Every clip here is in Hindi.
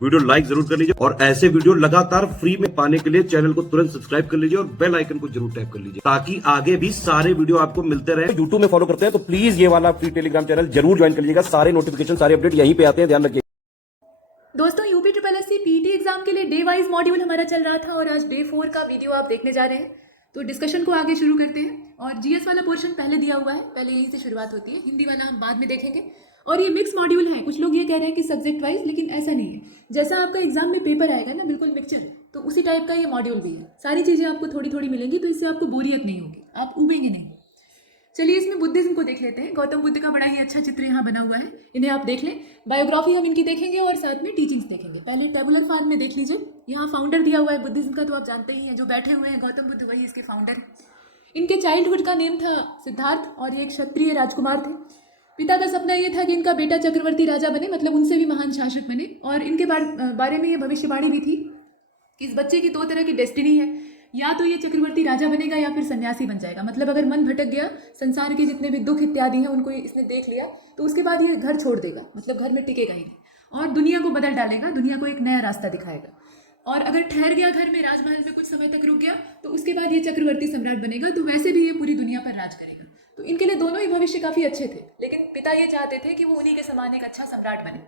वीडियो लाइक जरूर कर लीजिए और ऐसे वीडियो लगातार फ्री में पाने के लिए चैनल को तुरंत सब्सक्राइब कर लीजिए और बेल आइकन को जरूर टैप कर लीजिए ताकि आगे भी सारे वीडियो आपको मिलते रहे। यूट्यूब में फॉलो करते हैं तो प्लीज ये वाला फ्री टेलीग्राम चैनल जरूर ज्वाइन कर लीजिएगा। सारे नोटिफिकेशन सारे अपडेट यहीं पे आते हैं, ध्यान रखिए। दोस्तों UP triple S C PT exam के लिए डे वाइज मॉड्यूल हमारा चल रहा था और आज डे 4 का वीडियो आप देखने जा रहे हैं। तो डिस्कशन को आगे शुरू करते हैं और जीएस वाला पोर्शन पहले दिया हुआ है, पहले यहीं से शुरुआत होती है, हिंदी वाला हम बाद में देखेंगे। और ये मिक्स मॉड्यूल है, कुछ लोग ये कह रहे हैं कि सब्जेक्ट वाइज, लेकिन ऐसा नहीं है। जैसा आपका एग्जाम में पेपर आएगा ना, बिल्कुल मिक्सचर है, तो उसी टाइप का ये मॉड्यूल भी है। सारी चीज़ें आपको थोड़ी थोड़ी मिलेंगी, तो इससे आपको बोरियत नहीं होगी, आप उबेंगे नहीं। चलिए इसमें बुद्धिज्म को देख लेते हैं। गौतम बुद्ध का बड़ा ही अच्छा चित्र यहाँ बना हुआ है, इन्हें आप देख लें। बायोग्राफी हम इनकी देखेंगे और साथ में टीचिंग्स देखेंगे। पहले टेबुलर फॉर्म में देख लीजिए, यहाँ फाउंडर दिया हुआ है बुद्धिज्म का, तो आप जानते ही हैं जो बैठे हुए हैं गौतम बुद्ध, वही इसके फाउंडर हैं। इनके चाइल्डहुड का नेम था सिद्धार्थ और ये एक क्षत्रिय राजकुमार थे। पिता का सपना ये था कि इनका बेटा चक्रवर्ती राजा बने, मतलब उनसे भी महान शासक बने। और इनके बारे में ये भविष्यवाणी भी थी कि इस बच्चे की दो तरह की डेस्टिनी है, या तो ये चक्रवर्ती राजा बनेगा या फिर सन्यासी बन जाएगा। मतलब अगर मन भटक गया, संसार के जितने भी दुख इत्यादि हैं उनको इसने देख लिया, तो उसके बाद ये घर छोड़ देगा, मतलब घर में टिकेगा ही नहीं और दुनिया को बदल डालेगा, दुनिया को एक नया रास्ता दिखाएगा। और अगर ठहर गया घर में, राजमहल में कुछ समय तक रुक गया, तो उसके बाद ये चक्रवर्ती सम्राट बनेगा, तो वैसे भी ये पूरी दुनिया पर राज करेगा। तो इनके लिए दोनों ही भविष्य काफ़ी अच्छे थे, लेकिन पिता ये चाहते थे कि वो उन्हीं के समान एक अच्छा सम्राट बने।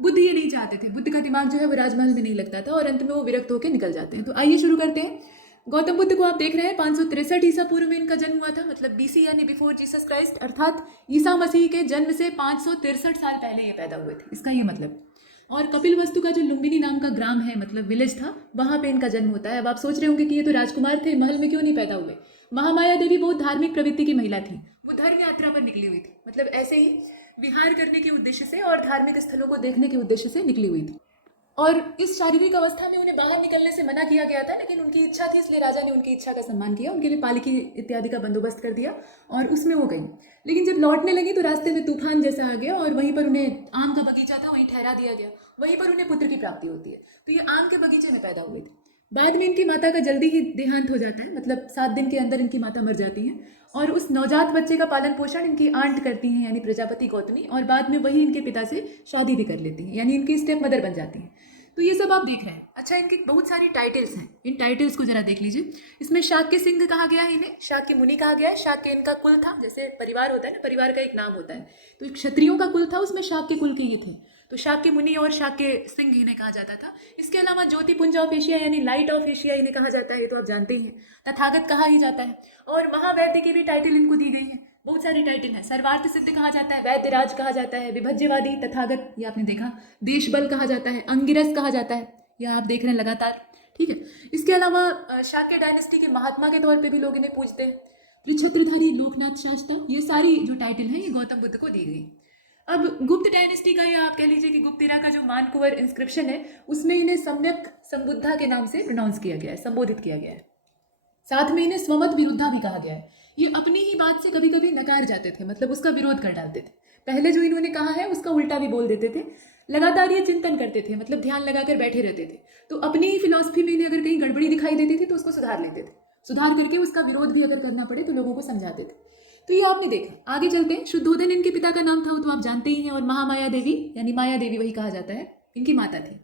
बुद्ध ये नहीं चाहते थे, बुद्ध का दिमाग जो है वो राजमहल में नहीं लगता था और अंत में वो विरक्त होकर निकल जाते हैं। तो आइए शुरू करते हैं। गौतम बुद्ध को आप देख रहे हैं 563 ईसा पूर्व में इनका जन्म हुआ था, मतलब बीसी यानी बिफोर जीसस क्राइस्ट, अर्थात ईसा मसीह के जन्म से 563 साल पहले ये पैदा हुए थे, इसका ये मतलब। और कपिल वस्तु का जो लुम्बिनी नाम का ग्राम है, मतलब विलेज था, वहाँ पे इनका जन्म होता है। अब आप सोच रहे होंगे कि ये तो राजकुमार थे, महल में क्यों नहीं पैदा हुए। महामाया देवी बहुत धार्मिक प्रवृत्ति की महिला थी, वो धर्म यात्रा पर निकली हुई थी, मतलब ऐसे ही विहार करने के उद्देश्य से और धार्मिक स्थलों को देखने के उद्देश्य से निकली हुई थी। और इस शारीरिक अवस्था में उन्हें बाहर निकलने से मना किया गया था, लेकिन उनकी इच्छा थी, इसलिए राजा ने उनकी इच्छा का सम्मान किया, उनके लिए पालकी इत्यादि का बंदोबस्त कर दिया और उसमें वो गई। लेकिन जब लौटने लगी तो रास्ते में तूफान जैसा आ गया और वहीं पर उन्हें, आम का बगीचा था वहीं ठहरा दिया गया, वहीं पर उन्हें पुत्र की प्राप्ति होती है। तो ये आम के बगीचे में पैदा हुए थे। बाद में इनकी माता का जल्दी ही देहांत हो जाता है, मतलब 7 दिन के अंदर इनकी माता मर जाती है और उस नवजात बच्चे का पालन पोषण इनकी आंट करती हैं, यानी प्रजापति गौतमी, और बाद में वही इनके पिता से शादी भी कर लेती हैं, यानी इनकी स्टेप मदर बन जाती हैं। तो ये सब आप देख रहे हैं। अच्छा, इनके बहुत सारी टाइटल्स हैं, इन टाइटल्स को जरा देख लीजिए। इसमें शाक्य सिंह कहा गया है, इन्हें शाक्य मुनि कहा गया है। शाक्य इनका कुल था, जैसे परिवार होता है ना, परिवार का एक नाम होता है, तो क्षत्रियों का कुल था, उसमें शाक्य कुल के ये थे, तो शाक्य मुनि और शाक्य सिंह इन्हें कहा जाता था। इसके अलावा ज्योतिपुंज ऑफ एशिया यानी लाइट ऑफ एशिया इन्हें कहा जाता है, ये तो आप जानते ही हैं। तथागत कहा ही जाता है और महावैद्य की भी टाइटल इनको दी गई है, बहुत सारी टाइटल है। सर्वार्थ सिद्ध कहा जाता है, वैद्यराज कहा जाता है, विभज्यवादी तथागत, ये आपने देखा। देशबल कहा जाता है, अंगिरस कहा जाता है, यह आप देख रहे हैं लगातार, ठीक है। इसके अलावा शाक्य डायनेस्टी के महात्मा के तौर पे भी लोग इन्हें पूजते हैं। त्रिछत्रधारी, लोकनाथ शास्त्र, ये सारी जो टाइटल है ये गौतम बुद्ध को दी गई। अब गुप्त डायनेस्टी का, या आप कह लीजिए कि गुप्तेरा का जो मानकुवर इंस्क्रिप्शन है, उसमें इन्हें सम्यक संबुद्धा के नाम से प्रोनाउंस किया गया है, संबोधित किया गया है। साथ में इन्हें स्वमत विरुद्धा भी कहा गया है। ये अपनी ही बात से कभी कभी नकार जाते थे, मतलब उसका विरोध कर डालते थे। पहले जो इन्होंने कहा है उसका उल्टा भी बोल देते थे। लगातार ये चिंतन करते थे, मतलब ध्यान लगाकर बैठे रहते थे। तो अपनी ही फिलॉसफी में इन्हें अगर कहीं गड़बड़ी दिखाई देती थी तो उसको सुधार लेते थे, सुधार करके उसका विरोध भी अगर करना पड़े तो लोगों को समझाते थे। तो ये आपने देखा। आगे चलते हैं। शुद्धोधन इनके पिता का नाम था, वो तो आप जानते ही हैं। और महामाया देवी यानी माया देवी वही कहा जाता है, इनकी माता थी।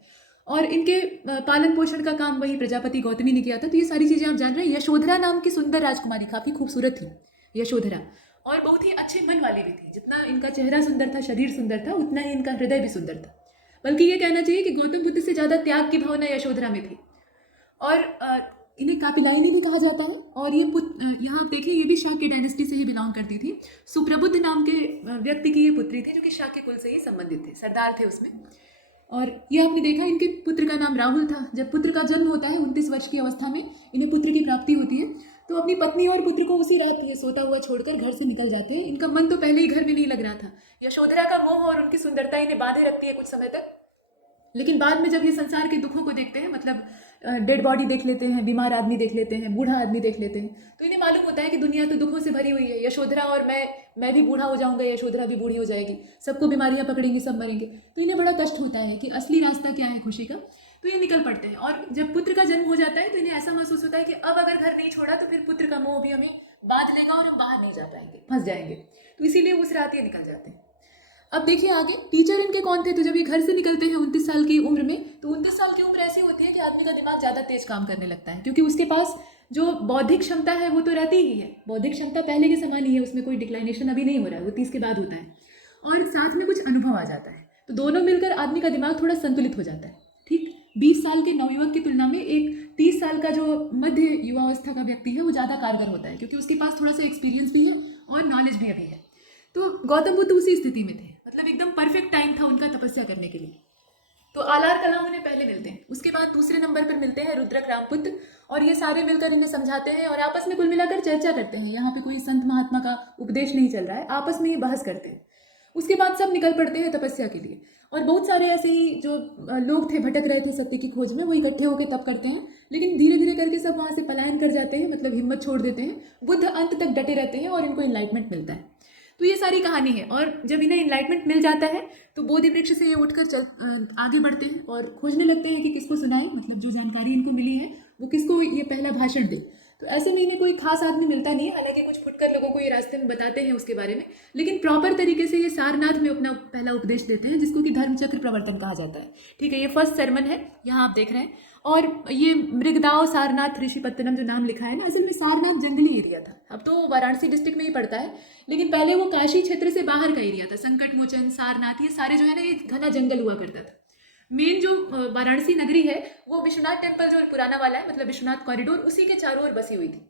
और इनके पालन पोषण का काम वही प्रजापति गौतमी ने किया था। तो ये सारी चीज़ें आप जान रहे हैं। यशोधरा नाम की सुंदर राजकुमारी, काफ़ी खूबसूरत थी यशोधरा, और बहुत ही अच्छे मन वाली भी थी। जितना इनका चेहरा सुंदर था, शरीर सुंदर था, उतना ही इनका हृदय भी सुंदर था। बल्कि ये कहना चाहिए कि गौतम बुद्ध से ज़्यादा त्याग की भावना यशोधरा में थी। और इन्हें कापिलाइनी भी कहा जाता है। और ये यहाँ आप देखिए, ये भी शाक्य डायनेस्टी से ही बिलोंग करती थी। सुप्रबुद्ध नाम के व्यक्ति की ये पुत्री थी, जो कि शाक्य कुल से ही संबंधित थे, सरदार थे उसमें। और ये आपने देखा, इनके पुत्र का नाम राहुल था। जब पुत्र का जन्म होता है 29 वर्ष की अवस्था में इन्हें पुत्र की प्राप्ति होती है, तो अपनी पत्नी और पुत्र को उसी रात ये सोता हुआ छोड़कर घर से निकल जाते हैं। इनका मन तो पहले ही घर में नहीं लग रहा था। यशोधरा का मोह और उनकी सुंदरता इन्हें बांधे रखती है कुछ समय तक, लेकिन बाद में जब ये संसार के दुखों को देखते हैं, मतलब डेड बॉडी देख लेते हैं, बीमार आदमी देख लेते हैं, बूढ़ा आदमी देख लेते हैं, तो इन्हें मालूम होता है कि दुनिया तो दुखों से भरी हुई है। यशोधरा और मैं भी बूढ़ा हो जाऊंगा, यशोधरा भी बूढ़ी हो जाएगी, सबको बीमारियां पकड़ेंगी, सब मरेंगे। तो इन्हें बड़ा कष्ट होता है कि असली रास्ता क्या है खुशी का। तो ये निकल पड़ते हैं। और जब पुत्र का जन्म हो जाता है तो इन्हें ऐसा महसूस होता है कि अब अगर घर नहीं छोड़ा तो फिर पुत्र का मोह भी हमें बांध लेगा और हम बाहर नहीं जा पाएंगे, फंस जाएंगे। तो इसीलिए उस रात ये निकल जाते हैं। अब देखिए आगे टीचर इनके कौन थे, तो जब ये घर से निकलते हैं 29 साल की उम्र में, तो 29 साल की उम्र ऐसी होती है कि आदमी का दिमाग ज़्यादा तेज काम करने लगता है, क्योंकि उसके पास जो बौद्धिक क्षमता है वो तो रहती ही है, बौद्धिक क्षमता पहले के समान ही है, उसमें कोई डिक्लाइनेशन अभी नहीं हो रहा है, वो 30 के बाद होता है, और साथ में कुछ अनुभव आ जाता है, तो दोनों मिलकर आदमी का दिमाग थोड़ा संतुलित हो जाता है। ठीक, 20 साल के नवयुवक की तुलना में एक 30 साल का जो मध्य युवावस्था का व्यक्ति है वो ज़्यादा कारगर होता है, क्योंकि उसके पास थोड़ा सा एक्सपीरियंस भी है और नॉलेज भी अभी है। तो गौतम बुद्ध उसी स्थिति में थे, मतलब एकदम परफेक्ट टाइम था उनका तपस्या करने के लिए। तो आलार कलाम उन्हें पहले मिलते हैं, उसके बाद दूसरे नंबर पर मिलते हैं रुद्रक रामपुत्र, और ये सारे मिलकर इन्हें समझाते हैं और आपस में कुल मिलाकर चर्चा करते हैं। यहाँ पे कोई संत महात्मा का उपदेश नहीं चल रहा है, आपस में ये बहस करते हैं। उसके बाद सब निकल पड़ते हैं तपस्या के लिए, और बहुत सारे ऐसे ही जो लोग थे भटक रहे थे सत्य की खोज में, वो इकट्ठे होकर तप करते हैं, लेकिन धीरे धीरे करके सब वहाँ से पलायन कर जाते हैं, मतलब हिम्मत छोड़ देते हैं। बुद्ध अंत तक डटे रहते हैं और इनको इनलाइटमेंट मिलता है। तो ये सारी कहानी है, और जब इन्हें इनलाइटमेंट मिल जाता है तो बोधि वृक्ष से ये उठकर आगे बढ़ते हैं और खोजने लगते हैं कि किसको सुनाएं, मतलब जो जानकारी इनको मिली है वो किसको ये पहला भाषण दे। तो ऐसे में इन्हें कोई खास आदमी मिलता नहीं है, हालांकि कुछ फुटकर लोगों को ये रास्ते में बताते हैं उसके बारे में, लेकिन प्रॉपर तरीके से ये सारनाथ में अपना पहला उपदेश देते हैं, जिसको कि धर्मचक्र प्रवर्तन कहा जाता है। ठीक है, ये फर्स्ट सरमन है, यहाँ आप देख रहे हैं, और ये मृगदाव सारनाथ ऋषिपत्तनम जो नाम लिखा है ना, असल में सारनाथ जंगली एरिया था, अब तो वाराणसी डिस्ट्रिक्ट में ही पड़ता है, लेकिन पहले वो काशी क्षेत्र से बाहर का एरिया था। संकट मोचन, सारनाथ, ये सारे जो है ना, ये घना जंगल हुआ करता था। मेन जो वाराणसी नगरी है वो विश्वनाथ टेम्पल जो पुराना वाला है, मतलब विश्वनाथ कॉरिडोर, उसी के चारों ओर बसी हुई थी।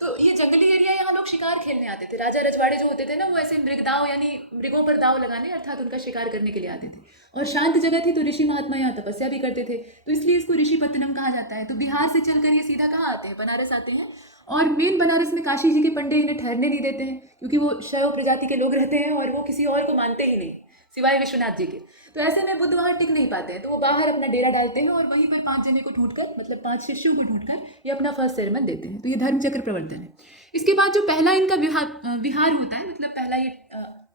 तो ये जंगली एरिया, यहाँ लोग शिकार खेलने आते थे। राजा रजवाड़े जो होते थे ना, वो ऐसे मृगदाव यानी मृगों पर दाव लगाने, अर्थात उनका शिकार करने के लिए आते थे, और शांत जगह थी तो ऋषि महात्मा यहाँ तपस्या भी करते थे, तो इसलिए इसको ऋषिपत्तनम कहा जाता है। तो बिहार से चलकर ये सीधा कहाँ आते हैं, बनारस आते हैं, और मेन बनारस में काशी जी के पंडे इन्हें ठहरने नहीं देते हैं, क्योंकि वो शैव प्रजाति के लोग रहते हैं और वो किसी और को मानते ही नहीं सिवाय विश्वनाथ जी के। तो ऐसे में बुद्ध वहाँ टिक नहीं पाते हैं, तो वो बाहर अपना डेरा डालते हैं और वहीं पर 5 जने को ढूंढकर, मतलब 5 शिष्यों को ढूंढकर ये अपना फर्स्ट सरमन देते हैं। तो ये धर्मचक्र प्रवर्तन है। इसके बाद जो पहला इनका विहार होता है, मतलब पहला ये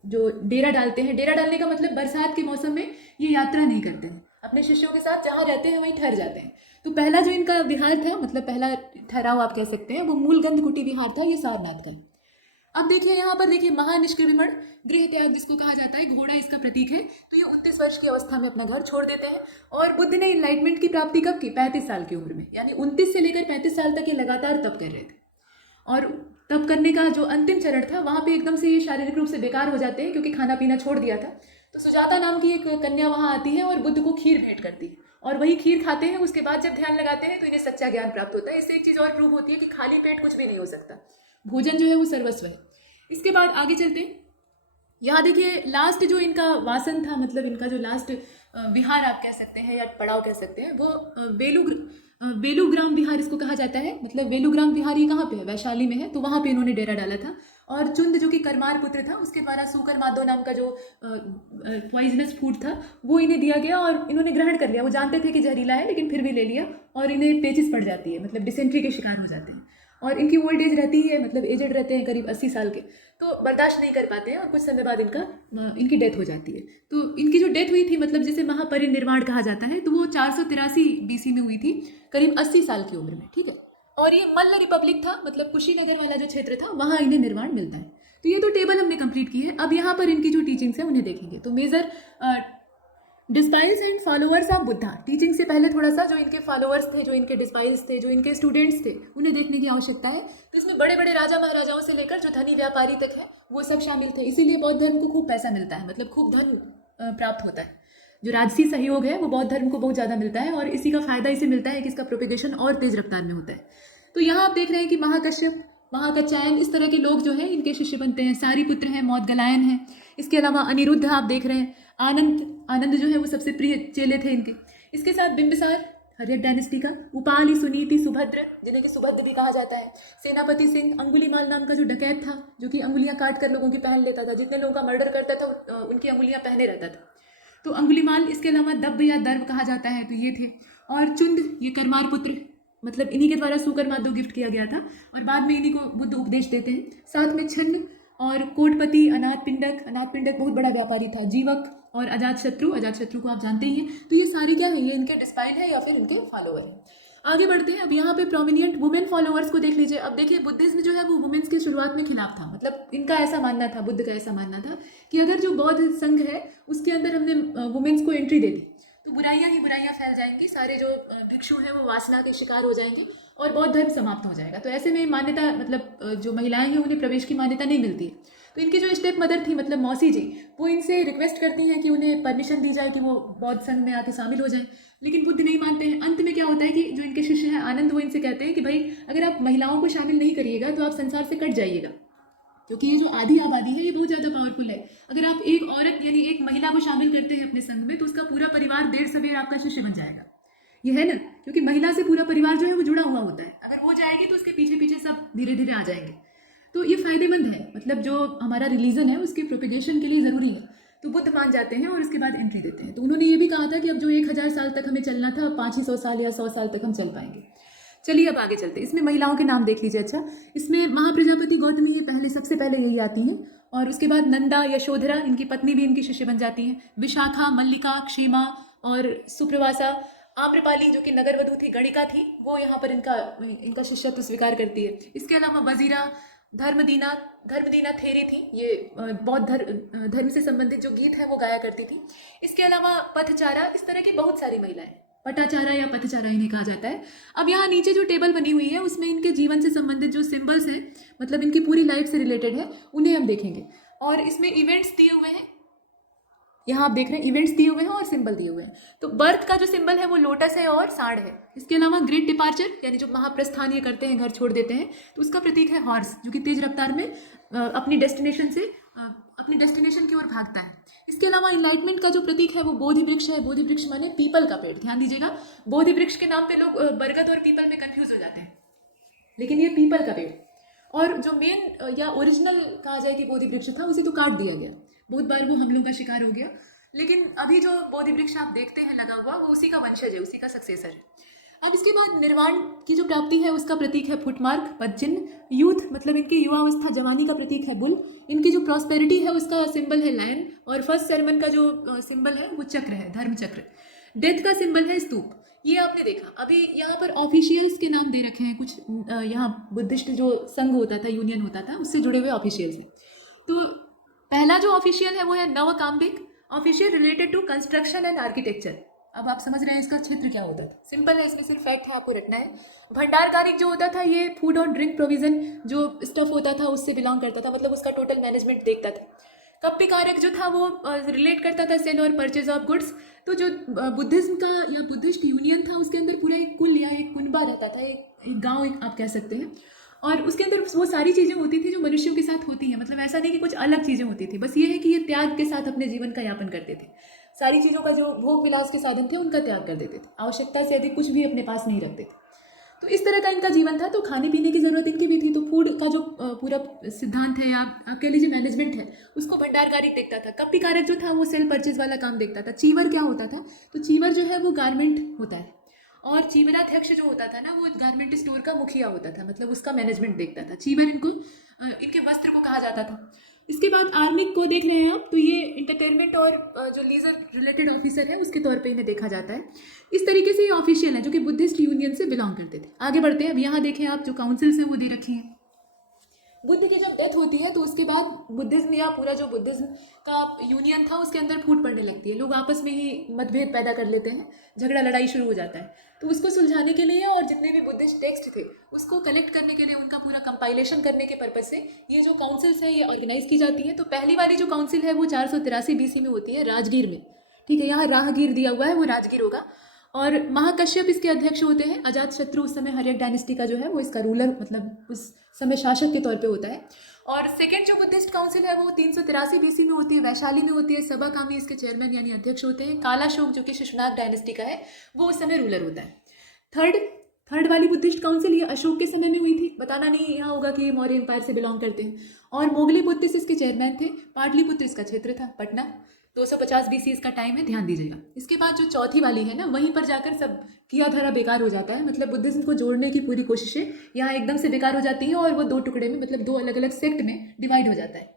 जो डेरा डालते हैं, डेरा डालने का मतलब बरसात के मौसम में ये यात्रा नहीं करते हैं, अपने शिष्यों के साथ जहाँ रहते हैं वहीं ठहर जाते हैं। तो पहला जो इनका विहार था, मतलब पहला ठहराव आप कह सकते हैं, वो मूलगंध कुटी विहार था, ये सारनाथ का। अब देखिए यहाँ पर देखिए महानिष्क्रमण गृह त्याग जिसको कहा जाता है, घोड़ा इसका प्रतीक है। तो ये 29 वर्ष की अवस्था में अपना घर छोड़ देते हैं, और बुद्ध ने इनलाइटमेंट की प्राप्ति कब की, 35 साल की उम्र में, यानी 29 से लेकर 35 साल तक ये लगातार तप कर रहे थे। और तप करने का जो अंतिम चरण था, वहाँ पे एकदम से ये शारीरिक रूप से बेकार हो जाते हैं, क्योंकि खाना पीना छोड़ दिया था। तो सुजाता नाम की एक कन्या वहाँ आती है और बुद्ध को खीर भेंट करती है, और वही खीर खाते हैं। उसके बाद जब ध्यान लगाते हैं तो इन्हें सच्चा ज्ञान प्राप्त होता है। इससे एक चीज़ और प्रूव होती है कि खाली पेट कुछ भी नहीं हो सकता, भोजन जो है वो सर्वस्व है। इसके बाद आगे चलते हैं, यहाँ देखिए लास्ट जो इनका वासन था, मतलब इनका जो लास्ट विहार आप कह सकते हैं या पड़ाव कह सकते हैं, वो वेलुग्राम विहार इसको कहा जाता है। मतलब वेलुग्राम विहार ये कहाँ पे है, वैशाली में है, तो वहाँ पे इन्होंने डेरा डाला था। और चुंद जो कि करमार पुत्र था, उसके द्वारा सूकर माधव नाम का जो पॉइजनस फूड था वो इन्हें दिया गया, और इन्होंने ग्रहण कर लिया। वो जानते थे कि जहरीला है, लेकिन फिर भी ले लिया, और इन्हें पेचिस पड़ जाती है, मतलब डिसेंट्री के शिकार हो जाते हैं, और इनकी ओल्ड एज रहती है, मतलब एजड रहते हैं करीब 80 साल के, तो बर्दाश्त नहीं कर पाते हैं, और कुछ समय बाद इनकी डेथ हो जाती है। तो इनकी जो डेथ हुई थी, मतलब जिसे महापरिनिर्वाण कहा जाता है, तो वो 483 BC में हुई थी, करीब 80 साल की उम्र में। ठीक है, और ये मल्ल रिपब्लिक था, मतलब कुशीनगर वाला जो क्षेत्र था, वहाँ इन्हें निर्वाण मिलता है। तो ये तो टेबल हमने कंप्लीट की है। अब यहाँ पर इनकी जो टीचिंग्स है उन्हें देखेंगे। तो major disciples and followers of Buddha, teaching से पहले थोड़ा सा जो इनके फॉलोअर्स थे, जो इनके डिस्पाइल्स थे, जो इनके स्टूडेंट्स थे, उन्हें देखने की आवश्यकता है। तो इसमें बड़े बड़े राजा महाराजाओं से लेकर जो धनी व्यापारी तक है वो सब शामिल थे। इसीलिए बौद्ध धर्म को खूब पैसा मिलता है, मतलब खूब धन प्राप्त होता है। जो राजसी सहयोग है वो बौद्ध धर्म को बहुत ज़्यादा मिलता है, और इसी का फायदा इसे मिलता है कि इसका प्रोपेगेशन और तेज रफ्तार में होता है। तो यहाँ आप देख रहे हैं कि महाकश्यप, महाकचायन, इस तरह के लोग जो हैं इनके शिष्य बनते हैं। सारीपुत्र हैं, मौदगलायन हैं, इसके अलावा अनिरुद्ध आप देख रहे हैं, आनंद जो है वो सबसे प्रिय चेले थे इनके। इसके साथ बिंबिसार, हर्यक डायनेस्टी का, उपाली, सुनीति, सुभद्र, जिन्हें कि सुभद्र भी कहा जाता है, सेनापति सिंह, अंगुलीमाल नाम का जो डकैत था, जो कि अंगुलियां काट कर लोगों की पहन लेता था, जितने लोगों का मर्डर करता था उनकी अंगुलियां पहने रहता था, तो अंगुलीमाल। इसके अलावा दब्ब या दर्व कहा जाता है, तो ये थे। और चुंद, ये करमार पुत्र, मतलब इन्हीं के द्वारा सूकर माधव गिफ्ट किया गया था, और बाद में इन्हीं को बुद्ध उपदेश देते हैं। साथ में छन्न और कोटपति, अनाथ पिंडक बहुत बड़ा व्यापारी था, जीवक और अजातशत्रु को आप जानते ही हैं। तो ये सारे क्या है, ये इनके डिस्पाइल है या फिर इनके फॉलोअर हैं। आगे बढ़ते हैं। अब यहाँ पे प्रोमिनिएंट वुमेन फॉलोअर्स को देख लीजिए। अब देखिए बुद्धिज्म जो है वो वुमेन्स के शुरुआत में खिलाफ था, मतलब इनका ऐसा मानना था, बुद्ध का ऐसा मानना था कि अगर जो बौद्ध संघ है उसके अंदर हमने वुमेन्स को एंट्री दे दी तो बुराइयां ही बुराइयां फैल जाएंगी, सारे जो भिक्षु हैं वो वासना के शिकार हो जाएंगे और बौद्ध धर्म समाप्त हो जाएगा। तो ऐसे में मान्यता, मतलब जो महिलाएं हैं उन्हें प्रवेश की मान्यता नहीं मिलती है। तो इनकी जो स्टेप मदर थी, मतलब मौसी जी, वो इनसे रिक्वेस्ट करती हैं कि उन्हें परमिशन दी जाए कि वो बौद्ध संघ में आके शामिल हो जाएं, लेकिन बुद्ध नहीं मानते हैं। अंत में क्या होता है कि जो इनके शिष्य हैं आनंद, वो इनसे कहते हैं कि भाई अगर आप महिलाओं को शामिल नहीं करिएगा तो आप संसार से कट जाइएगा, क्योंकि ये जो आधी आबादी है ये बहुत ज़्यादा पावरफुल है। अगर आप एक औरत यानी एक महिला को शामिल करते हैं अपने संघ में तो उसका पूरा परिवार देर सवेर आपका शिष्य बन जाएगा। ये है ना, क्योंकि महिला से पूरा परिवार जो है वो जुड़ा हुआ होता है। अगर वो जाएगी तो उसके पीछे पीछे सब धीरे धीरे आ जाएंगे। तो ये फायदेमंद है, मतलब जो हमारा रिलीजन है उसके प्रोपेगेशन के लिए ज़रूरी है। तो बुद्ध मान जाते हैं और उसके बाद एंट्री देते हैं। तो उन्होंने ये भी कहा था कि अब जो 1000 साल तक हमें चलना था, 500 साल या 100 साल तक हम चल पाएंगे। चलिए अब आगे चलते हैं। इसमें महिलाओं के नाम देख लीजिए। अच्छा, इसमें महाप्रजापति गौतमी ये पहले, सबसे पहले यही आती हैं, और उसके बाद नंदा, यशोधरा, इनकी पत्नी भी इनकी शिष्य बन जाती हैं, विशाखा, मल्लिका, क्षीमा और सुप्रवासा। आम्रपाली जो कि नगरवधु थी, गणिका थी, वो यहाँ पर इनका शिष्यत्व स्वीकार करती है। इसके अलावा वजीरा, धर्मदीना थेरी थी, ये बौद्ध धर्म से संबंधित जो गीत है वो गाया करती थी। इसके अलावा पथचारा, इस तरह की बहुत सारी महिलाएं, पटाचारा या पथचारा इन्हें कहा जाता है। अब यहाँ नीचे जो टेबल बनी हुई है उसमें इनके जीवन से संबंधित जो सिंबल्स हैं, मतलब इनकी पूरी लाइफ से रिलेटेड है, उन्हें हम देखेंगे। और इसमें इवेंट्स दिए हुए हैं, यहाँ आप देख रहे हैं इवेंट्स दिए हुए हैं और सिंबल दिए हुए हैं। तो बर्थ का जो सिंबल है वो लोटस है और सांड है। इसके अलावा ग्रेट डिपार्चर, यानी जो महाप्रस्थान ये करते हैं, घर छोड़ देते हैं, तो उसका प्रतीक है हॉर्स, जो कि तेज रफ्तार में अपनी डेस्टिनेशन की ओर भागता है। इसके अलावा इनलाइटमेंट का जो प्रतीक है वो बोधि वृक्ष है। बोधि वृक्ष माने पीपल का पेड़। ध्यान दीजिएगा, बोधि वृक्ष के नाम पे लोग बरगद और पीपल में कंफ्यूज हो जाते हैं, लेकिन ये पीपल का पेड़। और जो मेन या ओरिजिनल कहा जाए कि बोधि वृक्ष था, उसे तो काट दिया गया, बहुत बार वो हमलों का शिकार हो गया, लेकिन अभी जो बोधि वृक्ष आप देखते हैं लगा हुआ, वो उसी का वंशज है, उसी का सक्सेसर है। अब इसके बाद निर्वाण की जो प्राप्ति है उसका प्रतीक है फुटमार्क, पदचिन्ह। यूथ, मतलब इनकी युवावस्था, जवानी का प्रतीक है बुल। इनकी जो प्रॉस्पेरिटी है उसका सिंबल है लायन। और फर्स्ट सेरेमन का जो सिंबल है वो चक्र है, धर्म चक्र। डेथ का सिंबल है स्तूप। ये आपने देखा। अभी यहाँ पर ऑफिशियल्स के नाम दे रखे हैं कुछ, यहाँ बुद्धिस्ट जो संघ होता था, यूनियन होता था, उससे जुड़े हुए ऑफिशियल्स हैं। तो पहला जो ऑफिशियल है वो है नवकाम्बिक, official related to construction and architecture. अब आप समझ रहे हैं इसका क्षेत्र क्या होता था। सिंपल है, इसमें सिर्फ फैक्ट है, आपको रटना है। भंडारकारिक जो होता था ये फूड और ड्रिंक प्रोविजन जो स्टफ होता था उससे बिलोंग करता था, मतलब उसका टोटल मैनेजमेंट देखता था। कप्पिकारक जो था वो रिलेट करता था सेल और परचेज ऑफ गुड्स। तो जो बुद्धिज्म का या बुद्धिस्ट यूनियन था उसके अंदर पूरा एक कुल या एक कुनबा रहता था, एक गाँव आप कह सकते हैं। और उसके अंदर वो सारी चीज़ें होती थी जो मनुष्यों के साथ होती हैं, मतलब ऐसा नहीं कि कुछ अलग चीज़ें होती थी, बस ये है कि ये त्याग के साथ अपने जीवन का यापन करते थे। सारी चीज़ों का जो भोग विलास के साधन थे उनका त्याग कर देते थे, आवश्यकता से अधिक कुछ भी अपने पास नहीं रखते थे। तो इस तरह का इनका जीवन था। तो खाने पीने की ज़रूरत इनकी भी थी। तो फूड का जो पूरा सिद्धांत है या आप कह लीजिए मैनेजमेंट है, उसको भंडारकारिक देखता था। कप्पिकारक जो था वो सेल परचेज वाला काम देखता था। चीवर क्या होता था, तो चीवर जो है वो गारमेंट होता है, और चीवराध्यक्ष जो होता था ना वो गारमेंट स्टोर का मुखिया होता था, मतलब उसका मैनेजमेंट देखता था। चीवर इनके वस्त्र को कहा जाता था। इसके बाद आर्मिक को देख रहे हैं आप, तो ये इंटरटेनमेंट और जो लीजर रिलेटेड ऑफिसर है उसके तौर पे इन्हें देखा जाता है। इस तरीके से ये ऑफिशियल है जो कि बुद्धिस्ट यूनियन से बिलोंग करते थे। आगे बढ़ते हैं। अब यहाँ देखें आप, जो काउंसिल्स हैं वो दे रखी हैं। बुद्ध की जब डेथ होती है तो उसके बाद बुद्धिज्म या पूरा जो बुद्धिज्म का यूनियन था उसके अंदर फूट पड़ने लगती है। लोग आपस में ही मतभेद पैदा कर लेते हैं, झगड़ा लड़ाई शुरू हो जाता है। तो उसको सुलझाने के लिए और जितने भी बुद्धिस्ट टेक्स्ट थे उसको कलेक्ट करने के लिए, उनका पूरा कंपाइलेशन करने के पर्पज से ये जो काउंसिल्स हैं ये ऑर्गेनाइज की जाती है। तो पहली वाली जो काउंसिल है वो 483 BC में होती है, राजगीर में। ठीक है, यहाँ राहगीर दिया हुआ है, वो राजगीर होगा। और महाकश्यप इसके अध्यक्ष होते हैं। अजातशत्रु उस समय हर्यक डायनेस्टी का जो है वो इसका रूलर, मतलब उस समय शासक के तौर पे होता है। और सेकेंड जो बुद्धिस्ट काउंसिल है वो 383 BC में होती है, वैशाली में होती है। सबाकामी इसके चेयरमैन यानी अध्यक्ष होते हैं। कालाशोक जो कि शिशुनाग डायनेस्टी का है वो उस समय रूलर होता है। थर्ड वाली बुद्धिस्ट काउंसिल ये अशोक के समय में हुई थी। बताना नहीं यहाँ होगा कि ये मौर्य एम्पायर से बिलोंग करते हैं। और मोगली बुद्धिस्ट इसके चेयरमैन थे। पाटलिपुत्र इसका क्षेत्र था, पटना। 250 BC इसका टाइम है, ध्यान दीजिएगा। इसके बाद जो चौथी वाली है ना, वहीं पर जाकर सब किया धरा बेकार हो जाता है। मतलब बुद्धिज्म को जोड़ने की पूरी कोशिशें यहाँ एकदम से बेकार हो जाती हैं और वो दो टुकड़े में, मतलब दो अलग अलग सेक्ट में डिवाइड हो जाता है।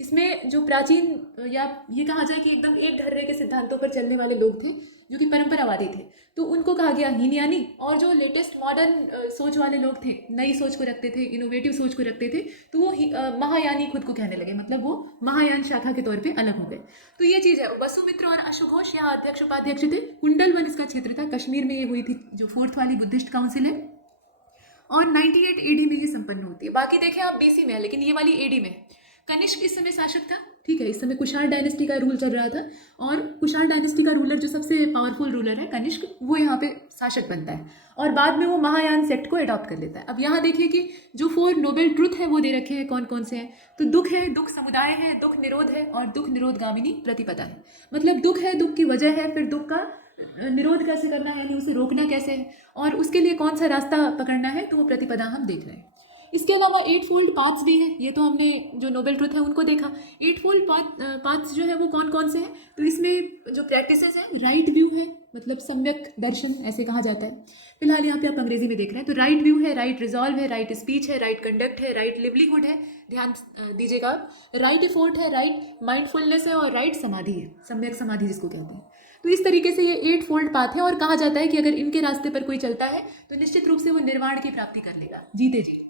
इसमें जो प्राचीन या ये कहा जाए कि एकदम एक ढर्रे के सिद्धांतों पर चलने वाले लोग थे, जो कि परंपरावादी थे, तो उनको कहा गया हीनयानी। और जो लेटेस्ट मॉडर्न सोच वाले लोग थे, नई सोच को रखते थे, इनोवेटिव सोच को रखते थे, तो वो महायानी खुद को कहने लगे, मतलब वो महायान शाखा के तौर पे अलग हो गए। तो ये चीज़ है। वसुमित्र और अशु घोष यहाँ अध्यक्ष उपाध्यक्ष थे। कुंडलवन इसका क्षेत्र था, कश्मीर में ये हुई थी, जो 4th वाली बुद्धिस्ट काउंसिल है, और 98 AD में ये संपन्न होती है। बाकी देखें आप BC में है, लेकिन ये वाली AD में। कनिष्क इस समय शासक था, ठीक है। इस समय कुषाण डायनेस्टी का रूल चल रहा था, और कुषाण डायनेस्टी का रूलर जो सबसे पावरफुल रूलर है कनिष्क, वो यहाँ पे शासक बनता है, और बाद में वो महायान सेक्ट को अडॉप्ट कर लेता है। अब यहाँ देखिए कि जो 4 नोबेल ट्रुथ है वो दे रखे हैं, कौन कौन से हैं। तो दुख है, दुख समुदाय है, दुख निरोध है, और दुख निरोध गामिनी प्रतिपदा है। मतलब दुख है, दुख की वजह है, फिर दुख का निरोध कैसे करना है, यानी उसे रोकना कैसे है, और उसके लिए कौन सा रास्ता पकड़ना है, तो वो प्रतिपदा हम देख रहे हैं। इसके अलावा 8 फोल्ड पाथ्स भी हैं। ये तो हमने जो नोबेल ट्रुथ है उनको देखा। 8 फोल्ड पाथ्स जो है वो कौन कौन से हैं, तो इसमें जो प्रैक्टिसेस हैं, राइट व्यू है, मतलब सम्यक दर्शन ऐसे कहा जाता है। फिलहाल यहाँ पे आप अंग्रेजी में देख रहे हैं। तो राइट व्यू है, राइट रिजॉल्व है, राइट स्पीच है, राइट कंडक्ट है, राइट लिवलीहुड है, ध्यान दीजिएगा, राइट एफोर्ट है, राइट माइंडफुलनेस है, और राइट समाधि है, सम्यक समाधि जिसको कहते हैं। तो इस तरीके से ये 8 फोल्ड पाथ है, और कहा जाता है कि अगर इनके रास्ते पर कोई चलता है तो निश्चित रूप से वो निर्वाण की प्राप्ति कर लेगा, जीते जी।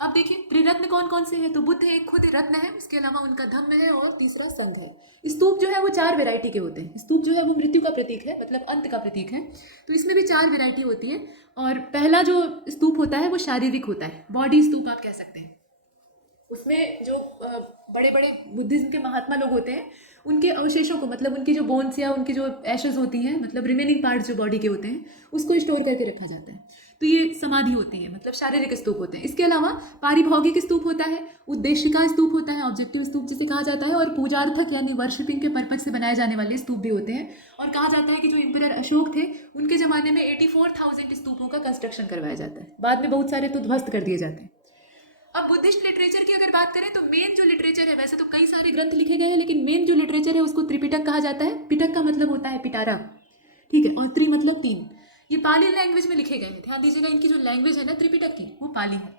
अब देखिए त्रिरत्न कौन कौन से हैं। तो बुद्ध एक खुद रत्न है, उसके अलावा उनका धम्म है, और तीसरा संघ है। स्तूप जो है वो 4 वैरायटी के होते हैं। स्तूप जो है वो मृत्यु का प्रतीक है, मतलब अंत का प्रतीक है। तो इसमें भी 4 वैरायटी होती है, और पहला जो स्तूप होता है वो शारीरिक होता है, बॉडी स्तूप आप कह सकते हैं। उसमें जो बड़े बड़े बुद्धिज्म के महात्मा लोग होते हैं, उनके अवशेषों को, मतलब उनकी जो बोन्स या उनकी जो एशेज होती हैं, मतलब रिमेनिंग पार्ट्स जो बॉडी के होते हैं, उसको स्टोर करके रखा जाता है। तो ये समाधि होती है, मतलब शारीरिक स्तूप होते हैं। इसके अलावा पारिभौगिक स्तूप होता है, उद्देश्य का स्तूप होता है, ऑब्जेक्टिव स्तूप जिसे कहा जाता है, और पूजार्थक यानी वर्शिपिंग के पर्पज से बनाए जाने वाले स्तूप भी होते हैं। और कहा जाता है कि जो इंपीरियर अशोक थे, उनके ज़माने में 84,000 स्तूपों का कंस्ट्रक्शन करवाया जाता है। बाद में बहुत सारे तो ध्वस्त कर दिए जाते हैं। अब बुद्धिस्ट लिटरेचर की अगर बात करें, तो मेन जो लिटरेचर है, वैसे तो कई सारे ग्रंथ लिखे गए हैं, लेकिन मेन जो लिटरेचर है उसको त्रिपिटक कहा जाता है। पिटक का मतलब होता है पिटारा, ठीक है, और त्रि मतलब 3। ये पाली लैंग्वेज में लिखे गए हैं। ध्यान दीजिएगा, इनकी जो लैंग्वेज है ना त्रिपिटक की, वो पाली है।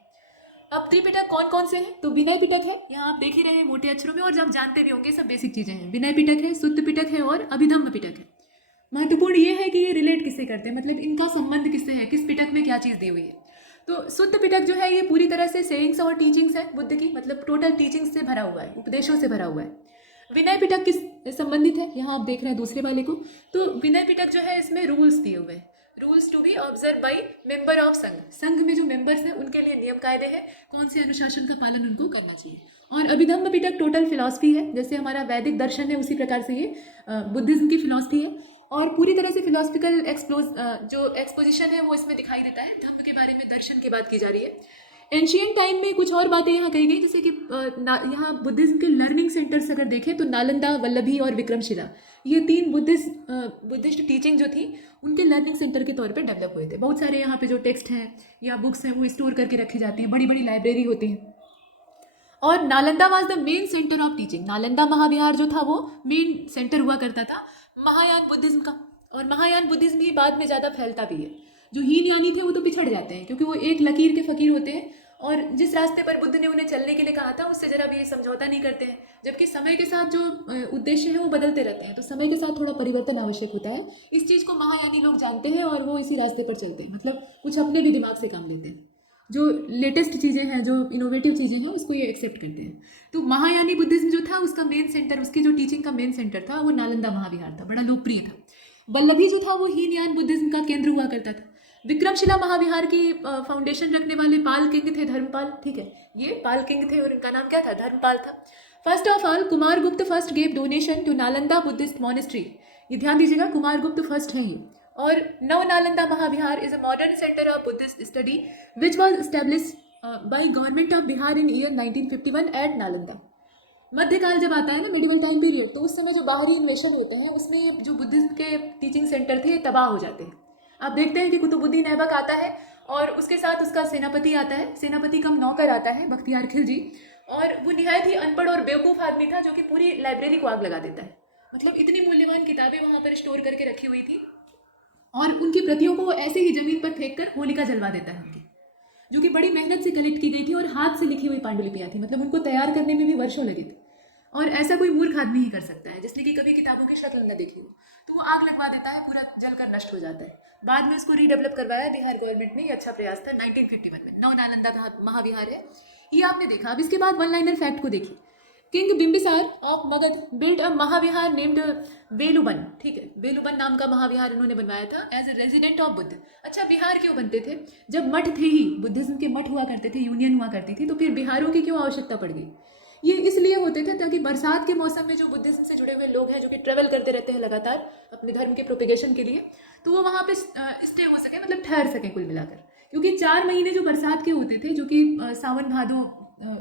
अब त्रिपिटक कौन कौन से हैं, तो विनय पिटक है, यहाँ आप देख ही रहे हैं मोटे अक्षरों में, और जब जानते भी होंगे, सब बेसिक चीज़ें हैं। विनय पिटक है, सुत्त पिटक है, और अभिधम्म पिटक है। महत्वपूर्ण ये है कि ये रिलेट किससे करते हैं, मतलब इनका संबंध किससे है, किस पिटक में क्या चीज़ दी हुई है। तो सुत्त पिटक जो है ये पूरी तरह से सेइंग्स और टीचिंग्स है बुद्ध की, मतलब टोटल टीचिंग्स से भरा हुआ है, उपदेशों से भरा हुआ है। विनय पिटक किस संबंधित है, यहाँ आप देख रहे हैं दूसरे वाले को। तो विनय पिटक जो है इसमें रूल्स दिए हुए हैं, rules to be observe by member of Sangha. Sangha में जो मेंबर्स हैं उनके लिए नियम कायदे हैं, कौन से अनुशासन का पालन उनको करना चाहिए। और अभिधम्म पिटक टोटल फिलॉसफी है, जैसे हमारा वैदिक दर्शन है उसी प्रकार से ये बुद्धिज्म की फिलॉसफी है, और पूरी तरह से फिलोसफिकल जो एक्सपोजिशन है वो इसमें दिखाई देता है। धम्म के बारे में, दर्शन की बात की जा रही है। एंशियंट टाइम में कुछ और बातें यहाँ कही गई, जैसे कि यहाँ बुद्धिज्म के लर्निंग सेंटर्स अगर देखें तो नालंदा, वल्लभी और विक्रमशिला, ये 3 बुद्धिस्ट टीचिंग जो थी उनके लर्निंग सेंटर के तौर पे डेवलप हुए थे। बहुत सारे यहाँ पे जो टेक्स्ट हैं या बुक्स हैं वो स्टोर करके रखी जाती है, बड़ी बड़ी लाइब्रेरी होती है। और Nalanda was the main centre of teaching. Nalanda Mahavihara जो था वो मेन सेंटर हुआ करता था महायान बुद्धिज्म का, और महायान बुद्धिज्म ही बाद में ज़्यादा फैलता भी है। जो हीनयानी थे वो तो पिछड़ जाते हैं, क्योंकि वो एक लकीर के फकीर होते हैं, और जिस रास्ते पर बुद्ध ने उन्हें चलने के लिए कहा था उससे जरा भी ये समझौता नहीं करते हैं। जबकि समय के साथ जो उद्देश्य है वो बदलते रहते हैं, तो समय के साथ थोड़ा परिवर्तन आवश्यक होता है। इस चीज़ को महायानी लोग जानते हैं, और वो इसी रास्ते पर चलते हैं, मतलब कुछ अपने भी दिमाग से काम लेते हैं। जो लेटेस्ट चीज़ें हैं, जो इनोवेटिव चीज़ें हैं, उसको ये एक्सेप्ट करते हैं। तो महायानी बुद्धिज्म जो था उसका मेन सेंटर, उसकी जो टीचिंग का मेन सेंटर था वो नालंदा महाविहार था, बड़ा लोकप्रिय था। वल्लभी जो था वो हीनयान बुद्धिज्म का केंद्र हुआ करता था। विक्रमशिला महाविहार की फाउंडेशन रखने वाले पाल किंग थे, धर्मपाल, ठीक है, ये पाल किंग थे, और इनका नाम क्या था, धर्मपाल था। First of all Kumaragupta first gave donation to Nalanda Buddhist monastery. ये ध्यान दीजिएगा, कुमारगुप्त फर्स्ट है ये। और Nava Nalanda Mahavihara is a modern centre of Buddhist study which was established by government of Bihar in year 1951 at Nalanda. मध्यकाल जब आता है ना, मिडिवल टाइम पीरियड, तो उस समय जो बाहरी इन्वेशन होते हैं उसमें जो बुद्धिज्म के टीचिंग सेंटर थे तबाह हो जाते हैं। आप देखते हैं कि कुतुबुद्दीन ऐबक आता है, और उसके साथ उसका सेनापति आता है, सेनापति कम नौकर आता है, बख्तियार खिलजी, और वो निहायत ही अनपढ़ और बेवकूफ़ आदमी था, जो कि पूरी लाइब्रेरी को आग लगा देता है। मतलब इतनी मूल्यवान किताबें वहाँ पर स्टोर करके रखी हुई थी, और उनकी प्रतियों को ऐसे ही जमीन पर फेंक कर होलिका जलवा देता है उनकी, जो कि बड़ी मेहनत से कलेक्ट की गई थी और हाथ से लिखी हुई पांडुलिपियाँ थी, मतलब उनको तैयार करने में भी वर्षों लगे थे। और ऐसा कोई मूर्ख आदमी ही कर सकता है जिसने कि कभी किताबों की शक्ल न देखी हो। तो वो आग लगवा देता है, पूरा जलकर नष्ट हो जाता है। बाद में उसको रीडेवलप करवाया बिहार गवर्नमेंट ने, ये अच्छा प्रयास था 1951 में। नव नालंदा महाविहार है, ये आपने देखा। अब इसके बाद वन लाइनर फैक्ट को देखिए। King Bimbisara of Magadha built a mahavihara named Veluvan, ठीक है, बेलुबन नाम का महाविहार इन्होंने बनवाया था as a resident of Buddha. अच्छा, विहार क्यों बनते थे? जब मठ थे ही, बुद्धिज्म के मठ हुआ करते थे, यूनियन हुआ करती थी, तो फिर बिहारों की क्यों आवश्यकता पड़ गई? ये इसलिए होते थे ताकि बरसात के मौसम में जो बुद्धिज्म से जुड़े हुए लोग हैं, जो कि ट्रेवल करते रहते हैं लगातार अपने धर्म के प्रोपेगेशन के लिए, तो वो वहाँ पे स्टे हो सके, मतलब ठहर सके कुल मिलाकर। क्योंकि 4 महीने जो बरसात के होते थे, जो कि सावन भादो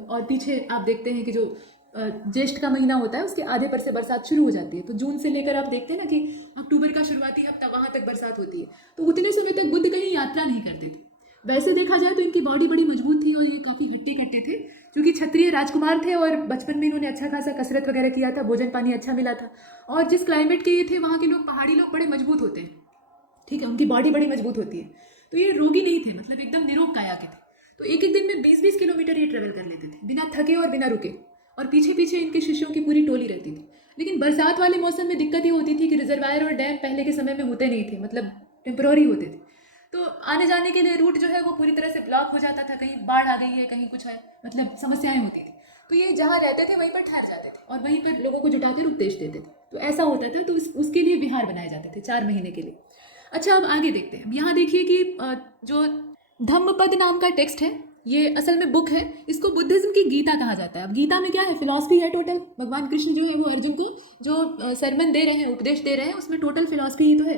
और पीछे आप देखते हैं कि जो ज्येष्ठ का महीना होता है उसके आधे पर से बरसात शुरू हो जाती है। तो जून से लेकर आप देखते हैं ना कि अक्टूबर का शुरुआती हफ्ता वहाँ तक बरसात होती है। तो उतने समय तक बुद्ध कहीं यात्रा नहीं करते थे। वैसे देखा जाए तो इनकी बॉडी बड़ी मजबूत थी और ये काफ़ी हट्टी कट्टे थे, क्योंकि क्षत्रिय राजकुमार थे और बचपन में इन्होंने अच्छा खासा कसरत वगैरह किया था, भोजन पानी अच्छा मिला था। और जिस क्लाइमेट के ये थे, वहाँ के लोग, पहाड़ी लोग, बड़े मजबूत होते हैं, ठीक है, उनकी बॉडी बड़ी मजबूत होती है। तो ये रोगी नहीं थे, मतलब एकदम निरोग काया के थे। तो एक एक दिन में 20-20 किलोमीटर ये ट्रेवल कर लेते थे बिना थके और बिना रुके, और पीछे पीछे इनके शिष्यों की पूरी टोली रहती थी। लेकिन बरसात वाले मौसम में दिक्कत ये होती थी कि रिजर्वायर और डैम पहले के समय में होते नहीं थे, मतलब टेम्पररी होते थे। तो आने जाने के लिए रूट जो है वो पूरी तरह से ब्लॉक हो जाता था, कहीं बाढ़ आ गई है, कहीं कुछ है, मतलब समस्याएं होती थी। तो ये जहाँ रहते थे वहीं पर ठहर जाते थे और वहीं पर लोगों को जुटाकर उपदेश देते थे। तो ऐसा होता था। तो उसके लिए विहार बनाए जाते थे 4 महीने के लिए। अच्छा, अब आगे देखते हैं। यहाँ देखिए कि जो धम्मपद नाम का टेक्स्ट है, ये असल में बुक है, इसको बुद्धिज्म की गीता कहा जाता है। अब गीता में क्या है? फिलॉसफी है टोटल। भगवान कृष्ण जो है वो अर्जुन को जो सरमन दे रहे हैं, उपदेश दे रहे हैं, उसमें टोटल फिलॉसफी ही तो है।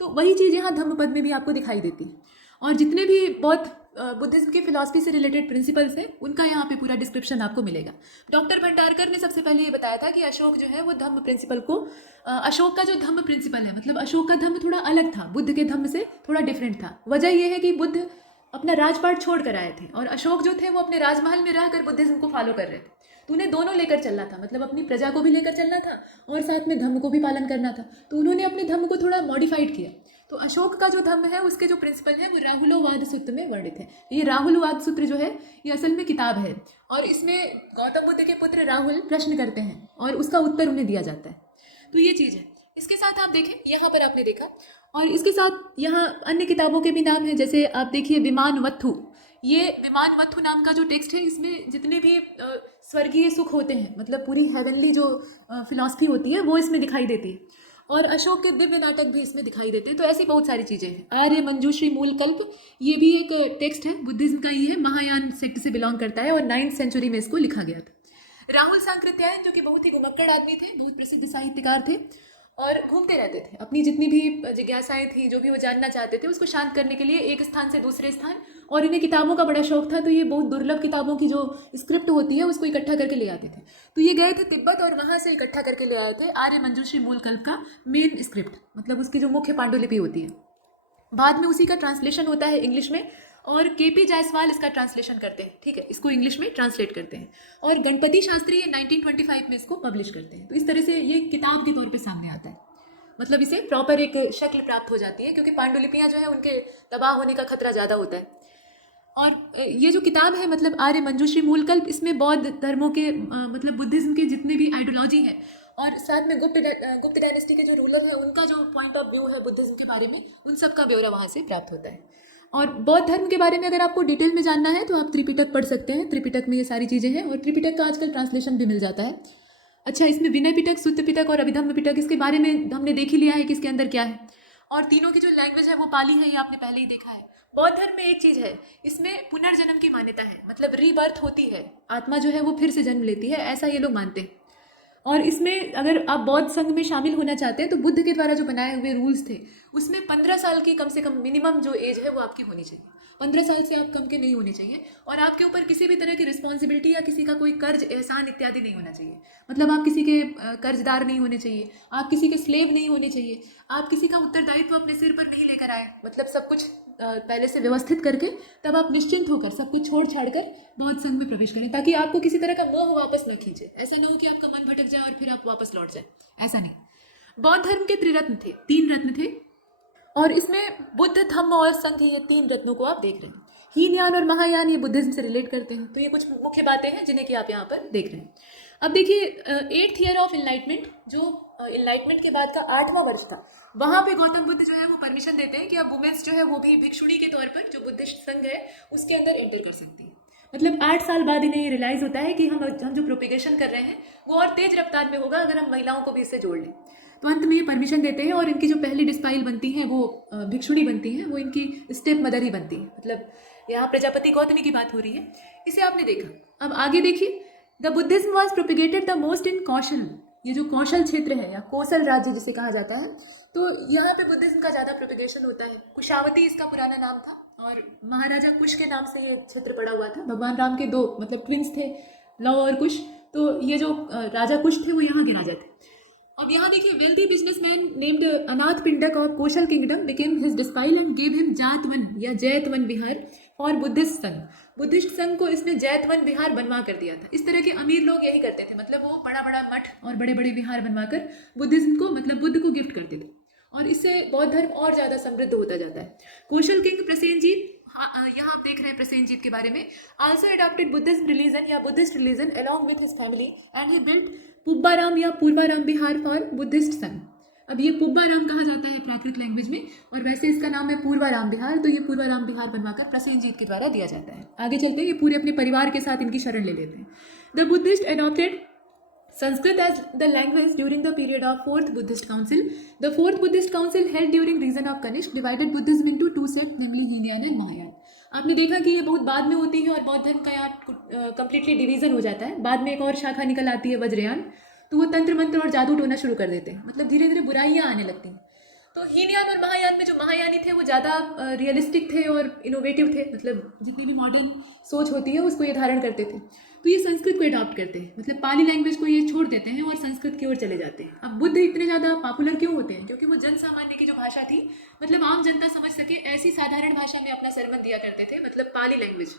तो वही चीज़ यहाँ धम्मपद में भी आपको दिखाई देती है। और जितने भी बौद्ध बुद्धिज्म की फिलॉसफी से रिलेटेड प्रिंसिपल्स हैं, उनका यहाँ पे पूरा डिस्क्रिप्शन आपको मिलेगा। डॉक्टर भंडारकर ने सबसे पहले ये बताया था कि अशोक जो है वो धम्म प्रिंसिपल को, अशोक का जो धम्म प्रिंसिपल है, मतलब अशोक का धम्म थोड़ा अलग था, बुद्ध के धम्म से थोड़ा डिफरेंट था। वजह यह है कि बुद्ध अपना राजपाट छोड़ कर आए थे और अशोक जो थे वो अपने राजमहल में रहकर बुद्धिज्म को फॉलो कर रहे थे। तो उन्हें दोनों लेकर चलना था, मतलब अपनी प्रजा को भी लेकर चलना था और साथ में धम्म को भी पालन करना था। तो उन्होंने अपने धम्म को थोड़ा मॉडिफाइड किया। तो अशोक का जो धम्म है, उसके जो प्रिंसिपल है वो राहुलोवाद सूत्र में वर्णित है। ये राहुलवाद सूत्र जो है ये असल में किताब है और इसमें गौतम बुद्ध के पुत्र राहुल प्रश्न करते हैं और उसका उत्तर उन्हें दिया जाता है। तो ये चीज़ है। इसके साथ आप देखें, यहाँ पर आपने देखा, और इसके साथ यहाँ अन्य किताबों के भी नाम हैं। जैसे आप देखिए विमानवत्थु, ये विमानवत्थु नाम का जो टेक्स्ट है, इसमें जितने भी स्वर्गीय सुख होते हैं, मतलब पूरी हेवनली जो फिलॉसफी होती है वो इसमें दिखाई देती है। और अशोक के दिव्य नाटक भी इसमें दिखाई देते हैं। तो ऐसी बहुत सारी चीज़ें हैं। आर्य मंजूश्री मूल कल्प, ये भी एक टेक्स्ट है, बुद्धिज्म का ही है, महायान सेक्ट से बिलोंग करता है और 9th सेंचुरी में इसको लिखा गया था। राहुल सांकृत्यायन, जो कि बहुत ही घुमक्कड़ आदमी थे, बहुत प्रसिद्ध साहित्यकार थे और घूमते रहते थे। अपनी जितनी भी जिज्ञासाएं थी, जो भी वो जानना चाहते थे, उसको शांत करने के लिए एक स्थान से दूसरे स्थान, और इन्हें किताबों का बड़ा शौक था। तो ये बहुत दुर्लभ किताबों की जो स्क्रिप्ट होती है उसको इकट्ठा करके ले आते थे। तो ये गए थे तिब्बत और वहाँ से इकट्ठा करके ले आए थे आर्य मंजूश्री मूल कल्प का मेन स्क्रिप्ट, मतलब उसकी जो मुख्य पांडुलिपि होती है। बाद में उसी का ट्रांसलेशन होता है इंग्लिश में और केपी जायसवाल इसका ट्रांसलेशन करते हैं, ठीक है, इसको इंग्लिश में ट्रांसलेट करते हैं और गणपति शास्त्री ये 1925 में इसको पब्लिश करते हैं। तो इस तरह से ये किताब के तौर पे सामने आता है, मतलब इसे प्रॉपर एक शक्ल प्राप्त हो जाती है, क्योंकि पांडुलिपियाँ जो है उनके तबाह होने का खतरा ज़्यादा होता है। और ये जो किताब है, मतलब आर्य मंजूश्री मूल कल्प, इसमें बौद्ध धर्मों के मतलब बुद्धिज्म के जितने भी आइडियोलॉजी है और साथ में गुप्त डायनेस्टी के जो रूलर है उनका जो पॉइंट ऑफ व्यू है बुद्धिज्म के बारे में, उन सब का ब्यौरा वहाँ से प्राप्त होता है। और बौद्ध धर्म के बारे में अगर आपको डिटेल में जानना है तो आप त्रिपिटक पढ़ सकते हैं। त्रिपिटक में ये सारी चीज़ें हैं और त्रिपिटक का आजकल ट्रांसलेशन भी मिल जाता है। अच्छा, इसमें विनय पिटक, सुत्त पिटक और अभिधम्म पिटक, इसके बारे में हमने देख ही लिया है कि इसके अंदर क्या है। और तीनों की जो लैंग्वेज है वो पाली है, ये आपने पहले ही देखा है। बौद्ध धर्म में एक चीज़ है, इसमें पुनर्जन्म की मान्यता है, मतलब रीबर्थ होती है, आत्मा जो है वो फिर से जन्म लेती है, ऐसा ये लोग मानते हैं। और इसमें अगर आप बौद्ध संघ में शामिल होना चाहते हैं तो बुद्ध के द्वारा जो बनाए हुए रूल्स थे उसमें 15 साल की कम से कम मिनिमम जो एज है वो आपकी होनी चाहिए। 15 साल से आप कम के नहीं होने चाहिए और आपके ऊपर किसी भी तरह की रिस्पॉन्सिबिलिटी या किसी का कोई कर्ज, एहसान इत्यादि नहीं होना चाहिए। मतलब आप किसी के कर्जदार नहीं होने चाहिए, आप किसी के स्लेव नहीं होने चाहिए, आप किसी का उत्तरदायित्व अपने सिर पर नहीं लेकर आए, मतलब सब कुछ पहले से व्यवस्थित करके तब आप निश्चिंत होकर सब कुछ छोड़ छाड़ कर बौद्ध संघ में प्रवेश करें, ताकि आपको किसी तरह का मोह वापस न खींचे। ऐसा ना हो कि आपका मन भटक जाए और फिर आप वापस लौट जाए, ऐसा नहीं। बौद्ध धर्म के त्रिरत्न थे, 3 रत्न थे और इसमें बुद्ध, धम्म और संघ, ये 3 रत्नों को आप देख रहे हैं। हीनयान और महायान ये बुद्धिज्म से रिलेट करते हैं। तो ये कुछ मुख्य बातें हैं जिन्हें कि आप यहाँ पर देख रहे हैं। अब देखिए 8th ईयर ऑफ इनलाइटमेंट, जो इनलाइटमेंट के बाद का 8वां वर्ष था, वहाँ पे गौतम बुद्ध जो है वो परमिशन देते हैं कि अब वुमेन्स जो है वो भी भिक्षुणी के तौर पर जो बुद्धिस्ट संघ है उसके अंदर एंटर कर सकती है। मतलब 8 साल बाद इन्हें ये रियलाइज़ होता है कि हम जो प्रोपिगेशन कर रहे हैं वो और तेज रफ्तार में होगा अगर हम महिलाओं को भी इससे जोड़ लें। तो अंत में ये परमिशन देते हैं और इनकी जो पहली डिस्पाइल बनती हैं वो भिक्षुणी बनती हैं, वो इनकी स्टेप मदर ही बनती है। मतलब यहाँ प्रजापति गौतमी की बात हो रही है, इसे आपने देखा। अब आगे देखिए, the Buddhism was propagated the most in Kosala, ये जो कौशल क्षेत्र है या कौशल राज्य जिसे कहा जाता है, तो यहाँ पे बुद्धिज्म का ज़्यादा प्रोपिगेशन होता है। कुशावती इसका पुराना नाम था और महाराजा कुश के नाम से ये क्षेत्र पड़ा हुआ था। भगवान राम के 2 मतलब ट्विंस थे, लव और कुश, तो ये जो राजा कुश थे वो यहाँ गिराजे थे। अब यहाँ देखिए, wealthy businessman named Anathapindika of Kosala kingdom became his disciple and give him Jetavana या Jetavana vihara for Buddhist sangha. Buddhist sangha को इसने जैतवन विहार बनवा कर दिया था। इस तरह के अमीर लोग यही करते थे, मतलब वो बड़ा बड़ा मठ और बड़े बड़े विहार बनवाकर बुद्धिज्म को मतलब बुद्ध को गिफ्ट करते थे और इससे बौद्ध धर्म और ज़्यादा समृद्ध होता जाता है। कौशल किंग प्रसेनजीत, यहाँ आप देख रहे हैं प्रसेनजीत के बारे में, आल्सो एडॉप्टेड बुद्धिज्म रिलीजन या Buddhist religion along with his family and he built Pubbarama या पूर्वाराम विहार फॉर बुद्धिस्ट संघ। अब ये पुब्बाराम कहा जाता है प्राकृत लैंग्वेज में और वैसे इसका नाम है पूर्वाराम विहार, तो ये पूर्वाराम विहार बनवाकर प्रसेनजीत के द्वारा दिया जाता है। आगे चलते हैं, ये पूरे अपने परिवार के साथ इनकी शरण ले लेते हैं। The Buddhist adopted Sanskrit as the language during the period of 4th Buddhist Council. The 4th Buddhist Council held during reign of Kanishk divided Buddhism into 2 sects, namely Hinayana and Mahayana. आपने देखा कि ये बहुत बाद में होती है और बौद्ध धर्म का यहाँ कम्प्लीटली डिवीजन हो जाता है। बाद में एक और शाखा निकल आती है वज्रयान, तो वो तंत्र मंत्र और जादू टोना शुरू कर देते हैं, मतलब धीरे धीरे बुराइयाँ आने लगती हैं। तो हीनयान और महायान में जो महायानी थे वो ज़्यादा रियलिस्टिक थे और इनोवेटिव थे, मतलब जितनी भी मॉडर्न सोच होती है उसको ये धारण करते थे। तो ये संस्कृत को अडॉप्ट करते हैं, मतलब पाली लैंग्वेज को ये छोड़ देते हैं और संस्कृत की ओर चले जाते हैं। अब बुद्ध इतने ज़्यादा पॉपुलर क्यों होते हैं? क्योंकि वो जन सामान्य की जो भाषा थी, मतलब आम जनता समझ सके ऐसी साधारण भाषा में अपना सरमन दिया करते थे, मतलब पाली लैंग्वेज,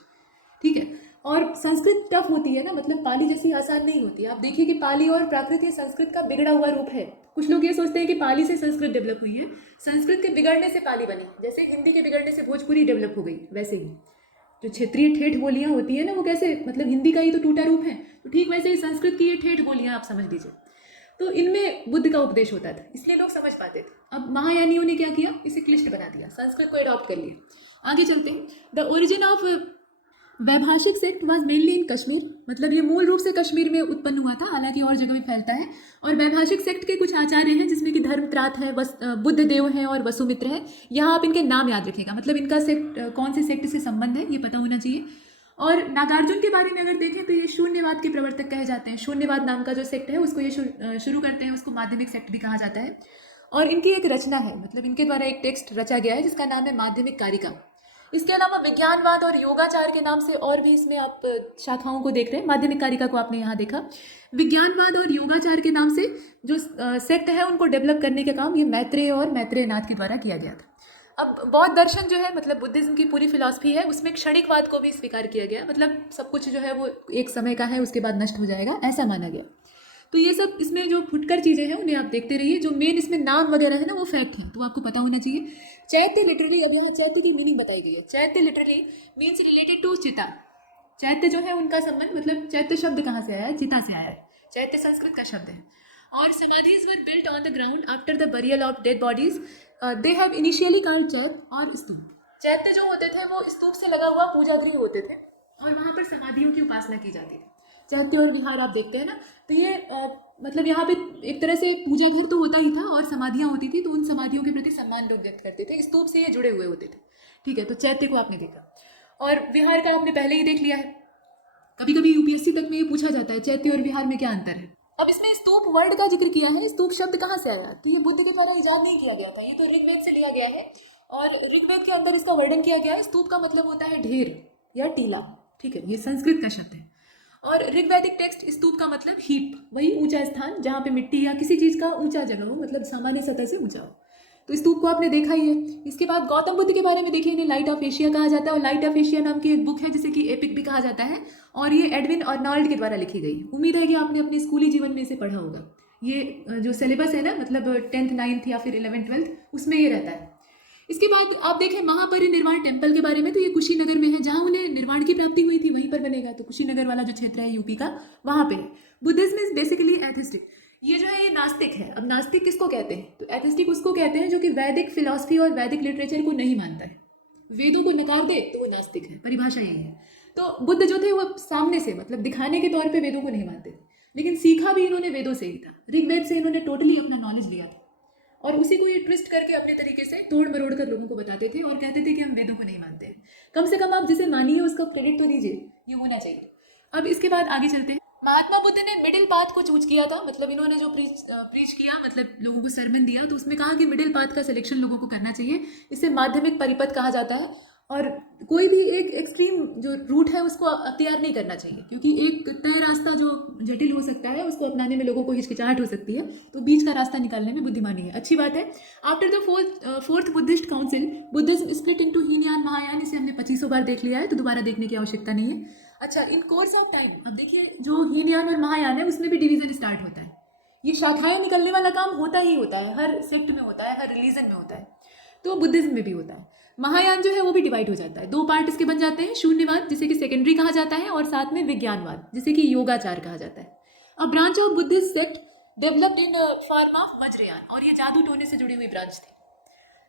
ठीक है। और संस्कृत टफ होती है ना, मतलब पाली जैसी आसान नहीं होती। आप देखिए कि पाली और प्राकृत ये संस्कृत का बिगड़ा हुआ रूप है। कुछ लोग ये सोचते हैं कि पाली से संस्कृत डेवलप हुई है, संस्कृत के बिगड़ने से पाली बनी, जैसे हिंदी के बिगड़ने से भोजपुरी डेवलप हो गई, वैसे ही जो क्षेत्रीय ठेठ बोलियाँ होती है ना, वो कैसे मतलब हिंदी का ही तो टूटा रूप है, तो ठीक वैसे ही संस्कृत की ये ठेठ बोलियाँ आप समझ लीजिए। तो इनमें बुद्ध का उपदेश होता था, इसलिए लोग समझ पाते थे। अब महायानियों ने क्या किया, इसे क्लिष्ट बना दिया, संस्कृत को एडॉप्ट कर लिया। आगे चलते हैं। The origin of वैभाषिक sect was mainly इन कश्मीर, मतलब ये मूल रूप से कश्मीर में उत्पन्न हुआ था, हालांकि और जगह भी फैलता है। और वैभाषिक सेक्ट के कुछ आचार्य हैं जिसमें कि धर्मत्रात है, बुद्ध देव हैं और वसुमित्र है। यहाँ आप इनके नाम याद रखिएगा, मतलब इनका सेक्ट कौन से सेक्ट से संबंध है ये पता होना चाहिए। और नागार्जुन के बारे में अगर देखें तो ये शून्यवाद के प्रवर्तक कहे जाते हैं। शून्यवाद नाम का जो सेक्ट है उसको ये शुरू करते हैं, उसको माध्यमिक सेक्ट भी कहा जाता है। और इनकी एक रचना है, मतलब इनके द्वारा एक टेक्स्ट रचा गया है जिसका नाम है माध्यमिक कारिका। इसके अलावा विज्ञानवाद और योगाचार के नाम से और भी इसमें आप शाखाओं को देख रहे हैं। माध्यमिक कारिका को आपने यहाँ देखा। विज्ञानवाद और योगाचार के नाम से जो सेक्ट है उनको डेवलप करने का काम ये मैत्रेय और मैत्रेयनाथ के द्वारा किया गया था। अब बौद्ध दर्शन जो है, मतलब बुद्धिज्म की पूरी फिलॉसफी है, उसमें क्षणिकवाद को भी स्वीकार किया गया, मतलब सब कुछ जो है वो एक समय का है, उसके बाद नष्ट हो जाएगा, ऐसा माना गया। तो ये सब इसमें जो फुटकर चीज़ें हैं उन्हें आप देखते रहिए। जो मेन इसमें नाम वगैरह है ना वो फैक्ट है, तो आपको पता होना चाहिए। चैत्य लिटरली, अब यहाँ चैत्य की मीनिंग बताई गई है। चैत्य लिटरली मीन्स रिलेटेड टू चिता। चैत्य जो है उनका संबंध, मतलब चैत्य शब्द कहाँ से आया है? चिता से आया है। चैत्य संस्कृत का शब्द है। और samadhis were built on the ground after the burial of dead bodies, they have initially called chaitya और स्तूप। चैत्य जो होते थे वो स्तूप से लगा हुआ पूजा गृह होते थे और वहाँ पर समाधियों की उपासना की जाती थी। चैत्य और विहार आप देखते हैं ना, तो ये मतलब यहाँ पे एक तरह से पूजा घर तो होता ही था और समाधियाँ होती थी, तो उन समाधियों के प्रति सम्मान लोग व्यक्त करते थे। स्तूप से ये जुड़े हुए होते थे, ठीक है। तो चैत्य को आपने देखा और विहार का आपने पहले ही देख लिया है। कभी कभी यूपीएससी तक में ये पूछा जाता है चैत्य और विहार में क्या अंतर है। अब इसमें स्तूप वर्ड का जिक्र किया है। स्तूप शब्द कहाँ से आया? तो ये बुद्ध के द्वारा इजाद नहीं किया गया था, ये तो ऋग्वेद से लिया गया है और ऋग्वेद के अंदर इसका वर्णन किया गया है। स्तूप का मतलब होता है ढेर या टीला, ठीक है, ये संस्कृत का शब्द है। और ऋग्वैदिक टेक्स्ट स्तूप का मतलब हीप, वही ऊंचा स्थान जहाँ पे मिट्टी या किसी चीज़ का ऊंचा जगह हो, मतलब सामान्य सतह से ऊंचा हो। तो स्तूप को आपने देखा ही है। इसके बाद गौतम बुद्ध के बारे में देखिए, इन्हें लाइट ऑफ एशिया कहा जाता है और लाइट ऑफ एशिया नाम की एक बुक है जिसे कि एपिक भी कहा जाता है और ये एडविन अर्नॉल्ड के द्वारा लिखी गई। उम्मीद है कि आपने अपने स्कूली जीवन में इसे पढ़ा होगा। ये जो सिलेबस है ना, मतलब 10th 9th या फिर 11th 12th उसमें ये रहता है। इसके बाद आप देखें महापरिनिर्वाण टेम्पल के बारे में, तो ये कुशीनगर में है, जहाँ उन्हें निर्वाण की प्राप्ति हुई थी वहीं पर बनेगा। तो कुशीनगर वाला जो क्षेत्र है यूपी का, वहाँ पे है। Buddhism is basically atheistic. ये जो है ये नास्तिक है। अब नास्तिक किसको कहते हैं? तो एथिस्टिक उसको कहते हैं जो कि वैदिक फिलॉसफी और वैदिक लिटरेचर को नहीं मानता है, वेदों को नकार दे तो वो नास्तिक है। परिभाषा यही है। तो बुद्ध जो थे वो सामने से मतलब दिखाने के तौर पे वेदों को नहीं मानते, लेकिन सीखा भी इन्होंने वेदों से ही था। ऋग्वेद से इन्होंने टोटली अपना नॉलेज लिया था और उसी को ये ट्विस्ट करके अपने तरीके से तोड़ मरोड़ कर लोगों को बताते थे और कहते थे कि हम वेदों को नहीं मानते हैं। कम से कम आप जिसे मानिए उसका क्रेडिट तो दीजिए, ये होना चाहिए। अब इसके बाद आगे चलते हैं। महात्मा बुद्ध ने मिडिल पाथ को चूज किया था। मतलब इन्होंने जो प्रीच किया, मतलब लोगों को सरमन दिया, तो उसमें कहा कि मिडिल पाथ का सिलेक्शन लोगों को करना चाहिए। इसे माध्यमिक परिपथ कहा जाता है और कोई भी एक एक्सट्रीम जो रूट है उसको अख्तियार नहीं करना चाहिए, क्योंकि एक तय रास्ता जो जटिल हो सकता है उसको अपनाने में लोगों को हिचकिचाहट हो सकती है, तो बीच का रास्ता निकालने में बुद्धिमानी है। अच्छी बात है। After the fourth Buddhist council, Buddhism split into Hinayana Mahayana. इसे हमने 2500 बार देख लिया है, तो दोबारा देखने की आवश्यकता नहीं है। अच्छा, इन कोर्स ऑफ टाइम अब देखिए, जो हीनयान और महायान है उसमें भी डिवीजन स्टार्ट होता है। ये शाखाएं निकलने वाला काम होता ही होता है, हर सेक्ट में होता है, हर रिलीजन में होता है, तो बुद्धिज्म में भी होता है। महायान जो है वो भी डिवाइड हो जाता है। दो पार्ट इसके बन जाते हैं, शून्यवाद जिसे कि सेकेंडरी कहा जाता है और साथ में विज्ञानवाद जिसे कि योगाचार कहा जाता है। A branch of Buddhist sect developed in form of Vajrayana, और ये जादू टोने से जुड़ी हुई ब्रांच थी।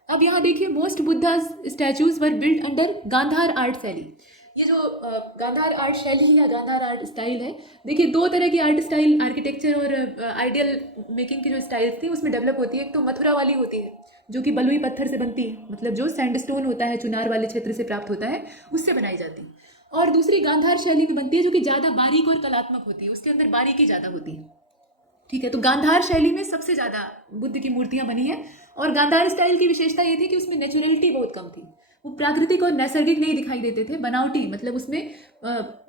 अब यहाँ देखिए, most Buddha's statues were build under Gandhara art शैली। ये जो गांधार आर्ट शैली या गांधार आर्ट स्टाइल है, देखिए दो तरह की आर्ट स्टाइल, आर्किटेक्चर और आइडियल मेकिंग की जो स्टाइल्स थी उसमें डेवलप होती है। एक तो मथुरा वाली होती है जो कि बलुई पत्थर से बनती है, मतलब जो सैंडस्टोन होता है चुनार वाले क्षेत्र से प्राप्त होता है उससे बनाई जाती है। और दूसरी गांधार शैली में बनती है जो कि ज़्यादा बारीक और कलात्मक होती है, उसके अंदर बारीकी ज़्यादा होती है। ठीक है, तो गांधार शैली में सबसे ज़्यादा बुद्ध की मूर्तियाँ बनी हैं। और गांधार स्टाइल की विशेषता ये थी कि उसमें नेचुरलिटी बहुत कम थी, वो प्राकृतिक और नैसर्गिक नहीं दिखाई देते थे, बनावटी। मतलब उसमें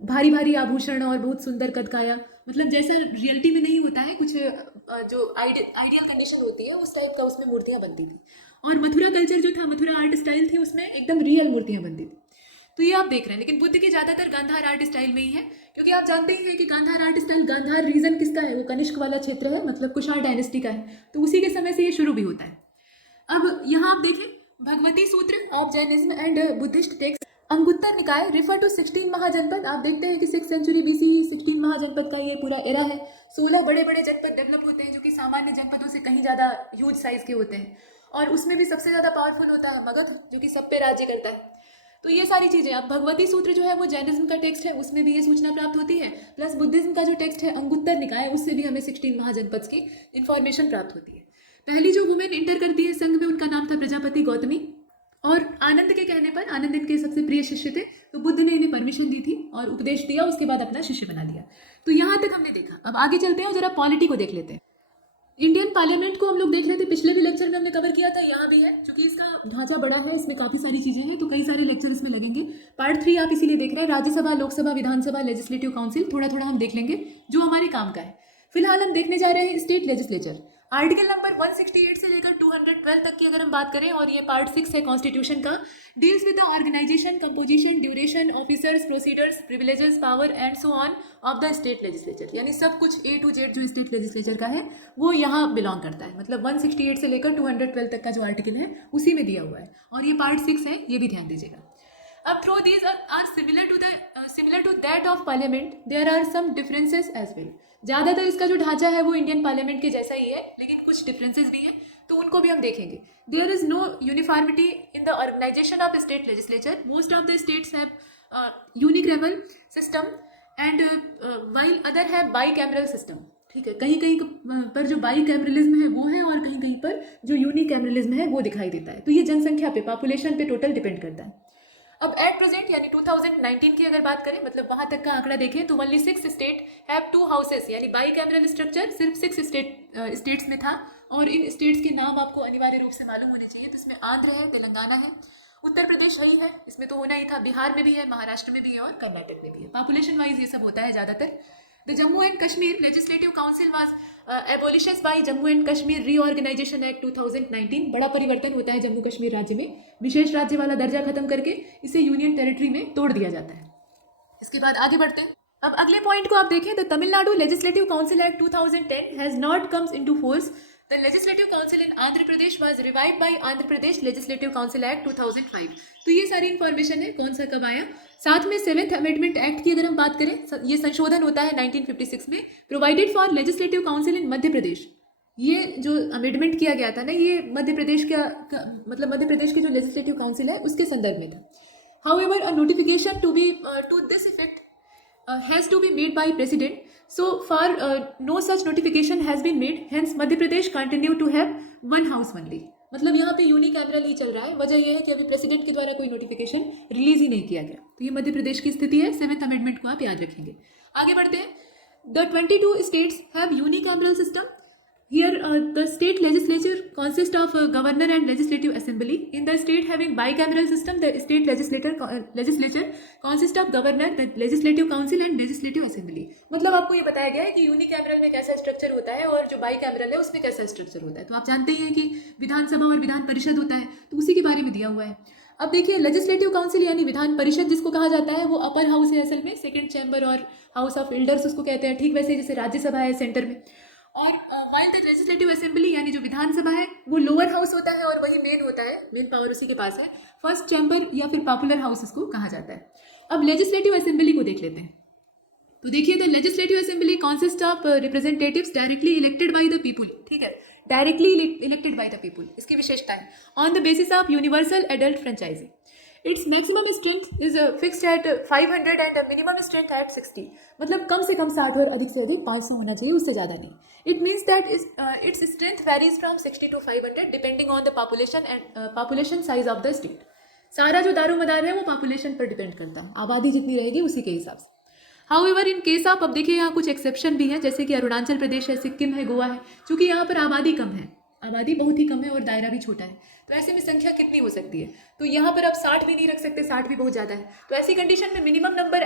भारी भारी आभूषण और बहुत सुंदर कदकाया, मतलब जैसा रियलिटी में नहीं होता है, कुछ जो आइडियल कंडीशन होती है उस टाइप का उसमें मूर्तियाँ बनती थी। और मथुरा कल्चर जो था, मथुरा आर्ट स्टाइल थी, उसमें एकदम रियल मूर्तियाँ बनती थी। तो ये आप देख रहे हैं, लेकिन बुद्ध की ज़्यादातर गांधार आर्ट स्टाइल में ही है, क्योंकि आप जानते ही हैं कि Gandhara art style, Gandhara region किसका है? वो कनिष्क वाला क्षेत्र है, मतलब कुषाण डायनेस्टी का है, तो उसी के समय से ये शुरू भी होता है। अब यहाँ आप देखें, भगवती सूत्र of Jainism and Buddhist text, Anguttara निकाय रिफर टू 16 महाजनपद। आप देखते हैं कि 6th सेंचुरी BC 16 महाजनपद का ये पूरा एरा है। 16 बड़े बड़े जनपद डेवलप होते हैं जो कि सामान्य जनपदों से कहीं ज़्यादा ह्यूज साइज के होते हैं, और उसमें भी सबसे ज़्यादा पावरफुल होता है मगध, जो कि सब पे राज्य करता है। तो ये सारी चीज़ें, अब भगवती सूत्र जो है वो जैनिज्म का टेक्स्ट है, उसमें भी ये सूचना प्राप्त होती है, प्लस बुद्धिज्म का जो टेक्स्ट है अंगुत्तर निकाय, उससे भी हमें 16 महाजनपद की इन्फॉर्मेशन प्राप्त होती है। पहली जो वुमेन इंटर करती है संघ में, उनका नाम था प्रजापति गौतमी, और आनंद के कहने पर, आनंद इनके सबसे प्रिय शिष्य थे, तो बुद्ध ने इन्हें परमिशन दी थी और उपदेश दिया, उसके बाद अपना शिष्य बना लिया। तो यहाँ तक हमने देखा। अब आगे चलते हैं और जरा पॉलिटी को देख लेते हैं। इंडियन पार्लियामेंट को हम लोग देख रहे थे, पिछले भी लेक्चर में हमने कवर किया था, यहाँ भी है, क्योंकि इसका ढांचा बड़ा है, इसमें काफ़ी सारी चीज़ें हैं, तो कई सारे लेक्चर इसमें लगेंगे। पार्ट 3 आप इसीलिए देख रहे हैं। राज्यसभा, लोकसभा, विधानसभा, लेजिस्लेटिव काउंसिल, थोड़ा थोड़ा हम देख लेंगे जो हमारे काम का है। फिलहाल हम देखने जा रहे हैं स्टेट लेजिस्लेचर। आर्टिकल नंबर 168 से लेकर 212 तक की अगर हम बात करें, और ये पार्ट 6 है कॉन्स्टिट्यूशन का, deals with the organisation, composition, duration, officers, procedures, privileges, power and so on of the state legislature. यानी सब कुछ A to Z जो स्टेट लेजिस्लेचर का है वो यहाँ बिलोंग करता है। मतलब 168 से लेकर 212 तक का जो आर्टिकल है उसी में दिया हुआ है, और ये पार्ट 6 है, ये भी ध्यान दीजिएगा। अब though these are similar to that of parliament, there are some differences as well. ज़्यादातर इसका जो ढांचा है वो इंडियन पार्लियामेंट के जैसा ही है, लेकिन कुछ डिफरेंसेस भी हैं, तो उनको भी हम देखेंगे। There is no uniformity in the organisation of state legislature. Most of the states have unicameral system and while other है बाई कैमरल सिस्टम। ठीक है, कहीं कहीं पर जो बाई कैमरलिज्म है वो है, और कहीं कहीं पर जो यूनिकैमरलिज्म है वो दिखाई देता है। तो ये जनसंख्या पे, पॉपुलेशन पे टोटल डिपेंड करता है। अब एट प्रेजेंट यानी 2019 की अगर बात करें, मतलब वहाँ तक का आंकड़ा देखें, तो ओनली 6 स्टेट हैव 2 हाउसेस, यानी बाई कैमरल स्ट्रक्चर सिर्फ 6 स्टेट्स में था। और इन स्टेट्स के नाम आपको अनिवार्य रूप से मालूम होने चाहिए। तो इसमें आंध्र है, तेलंगाना है, उत्तर प्रदेश ही है, इसमें तो होना ही था, बिहार में भी है, महाराष्ट्र में भी है और कर्नाटक में भी है। पॉपुलेशन वाइज ये सब होता है ज़्यादातर। The Jammu and Kashmir legislative council was abolishes by Jammu and Kashmir reorganisation act 2019। बड़ा परिवर्तन होता है जम्मू कश्मीर राज्य में, विशेष राज्य वाला दर्जा खत्म करके इसे यूनियन टेरिटरी में तोड़ दिया जाता है। इसके बाद आगे बढ़ते हैं। अब अगले पॉइंट को आप देखें, the Tamil Nadu legislative council act 2010 has not comes into force The Legislative Council in Andhra Pradesh was revived by Andhra Pradesh Legislative Council Act 2005. तो ये सारी इन्फॉर्मेशन है कौन सा कब आया। साथ में 7th अमेंडमेंट एक्ट की अगर हम बात करें, ये संशोधन होता है 1956 में, प्रोवाइडेड फॉर लेजिस्लेटिव काउंसिल इन मध्य प्रदेश। ये जो अमेंडमेंट किया गया था ना, ये मध्य प्रदेश मतलब मध्य प्रदेश की जो लेजिस्लेटिव काउंसिल है उसके संदर्भ में था। However a notification to this effect has to be made by president. So far no such notification has been made, hence Madhya Pradesh continue to have one house only. मतलब यहाँ पे यूनिकैमरल ही चल रहा है। वजह यह है कि अभी प्रेसिडेंट के द्वारा कोई नोटिफिकेशन रिलीज ही नहीं किया गया। तो ये मध्य प्रदेश की स्थिति है। 7th अमेंडमेंट को आप याद रखेंगे। आगे बढ़ते हैं। The 22 states have unicameral system. Here the state legislature consists of governor and legislative assembly. In the state having bicameral system, the state legislature consists of governor, the legislative council and legislative assembly. मतलब आपको ये बताया गया है कि यूनिकैमरल में कैसा स्ट्रक्चर होता है और जो बाइकैमरल है उसमें कैसा स्ट्रक्चर होता है। तो आप जानते ही हैं कि विधानसभा और विधान परिषद होता है, तो उसी के बारे में दिया हुआ है। अब देखिए, लेजिस्लेटिव काउंसिल यानी विधान परिषद जिसको कहा जाता है, वो अपर हाउस है असल में, सेकंड चैम्बर और हाउस ऑफ एल्डर्स उसको कहते हैं। ठीक वैसे जैसे राज्यसभा है सेंटर में, और वाइल द लेजिस्लेटिव असेंबली यानी जो विधानसभा है वो लोअर हाउस होता है और वही मेन होता है, मेन पावर उसी के पास है। फर्स्ट चैम्बर या फिर पॉपुलर हाउस इसको कहा जाता है। अब लेजिस्लेटिव असेंबली को देख लेते हैं। तो देखिए, the legislative assembly consist of representatives directly elected by the people. ठीक है, directly elected by the people, इसकी विशेषता है। On the basis of universal adult franchising, its maximum strength is fixed eight 500 and minimum strength eight 60। मतलब कम से कम 60 और अधिक से अधिक 500 होना चाहिए, उससे ज़्यादा नहीं। It means that its strength varies from 60 to 500 depending on the population and population size of the state. सारा जो दारोमदार है वो पॉपुलेशन पर डिपेंड करता है, आबादी जितनी रहेगी उसी के हिसाब से। हाउएवर इन केस ऑफ, अब देखिए यहाँ कुछ एक्सेप्शन भी हैं, जैसे कि अरुणाचल प्रदेश है, सिक्किम है, गोवा है, क्योंकि यहाँ पर आबादी कम है, आबादी बहुत ही कम है और दायरा भी छोटा है। तो ऐसे में संख्या कितनी हो सकती है? तो यहाँ पर आप 60 भी नहीं रख सकते, 60 भी बहुत ज़्यादा है। तो ऐसी कंडीशन में minimum number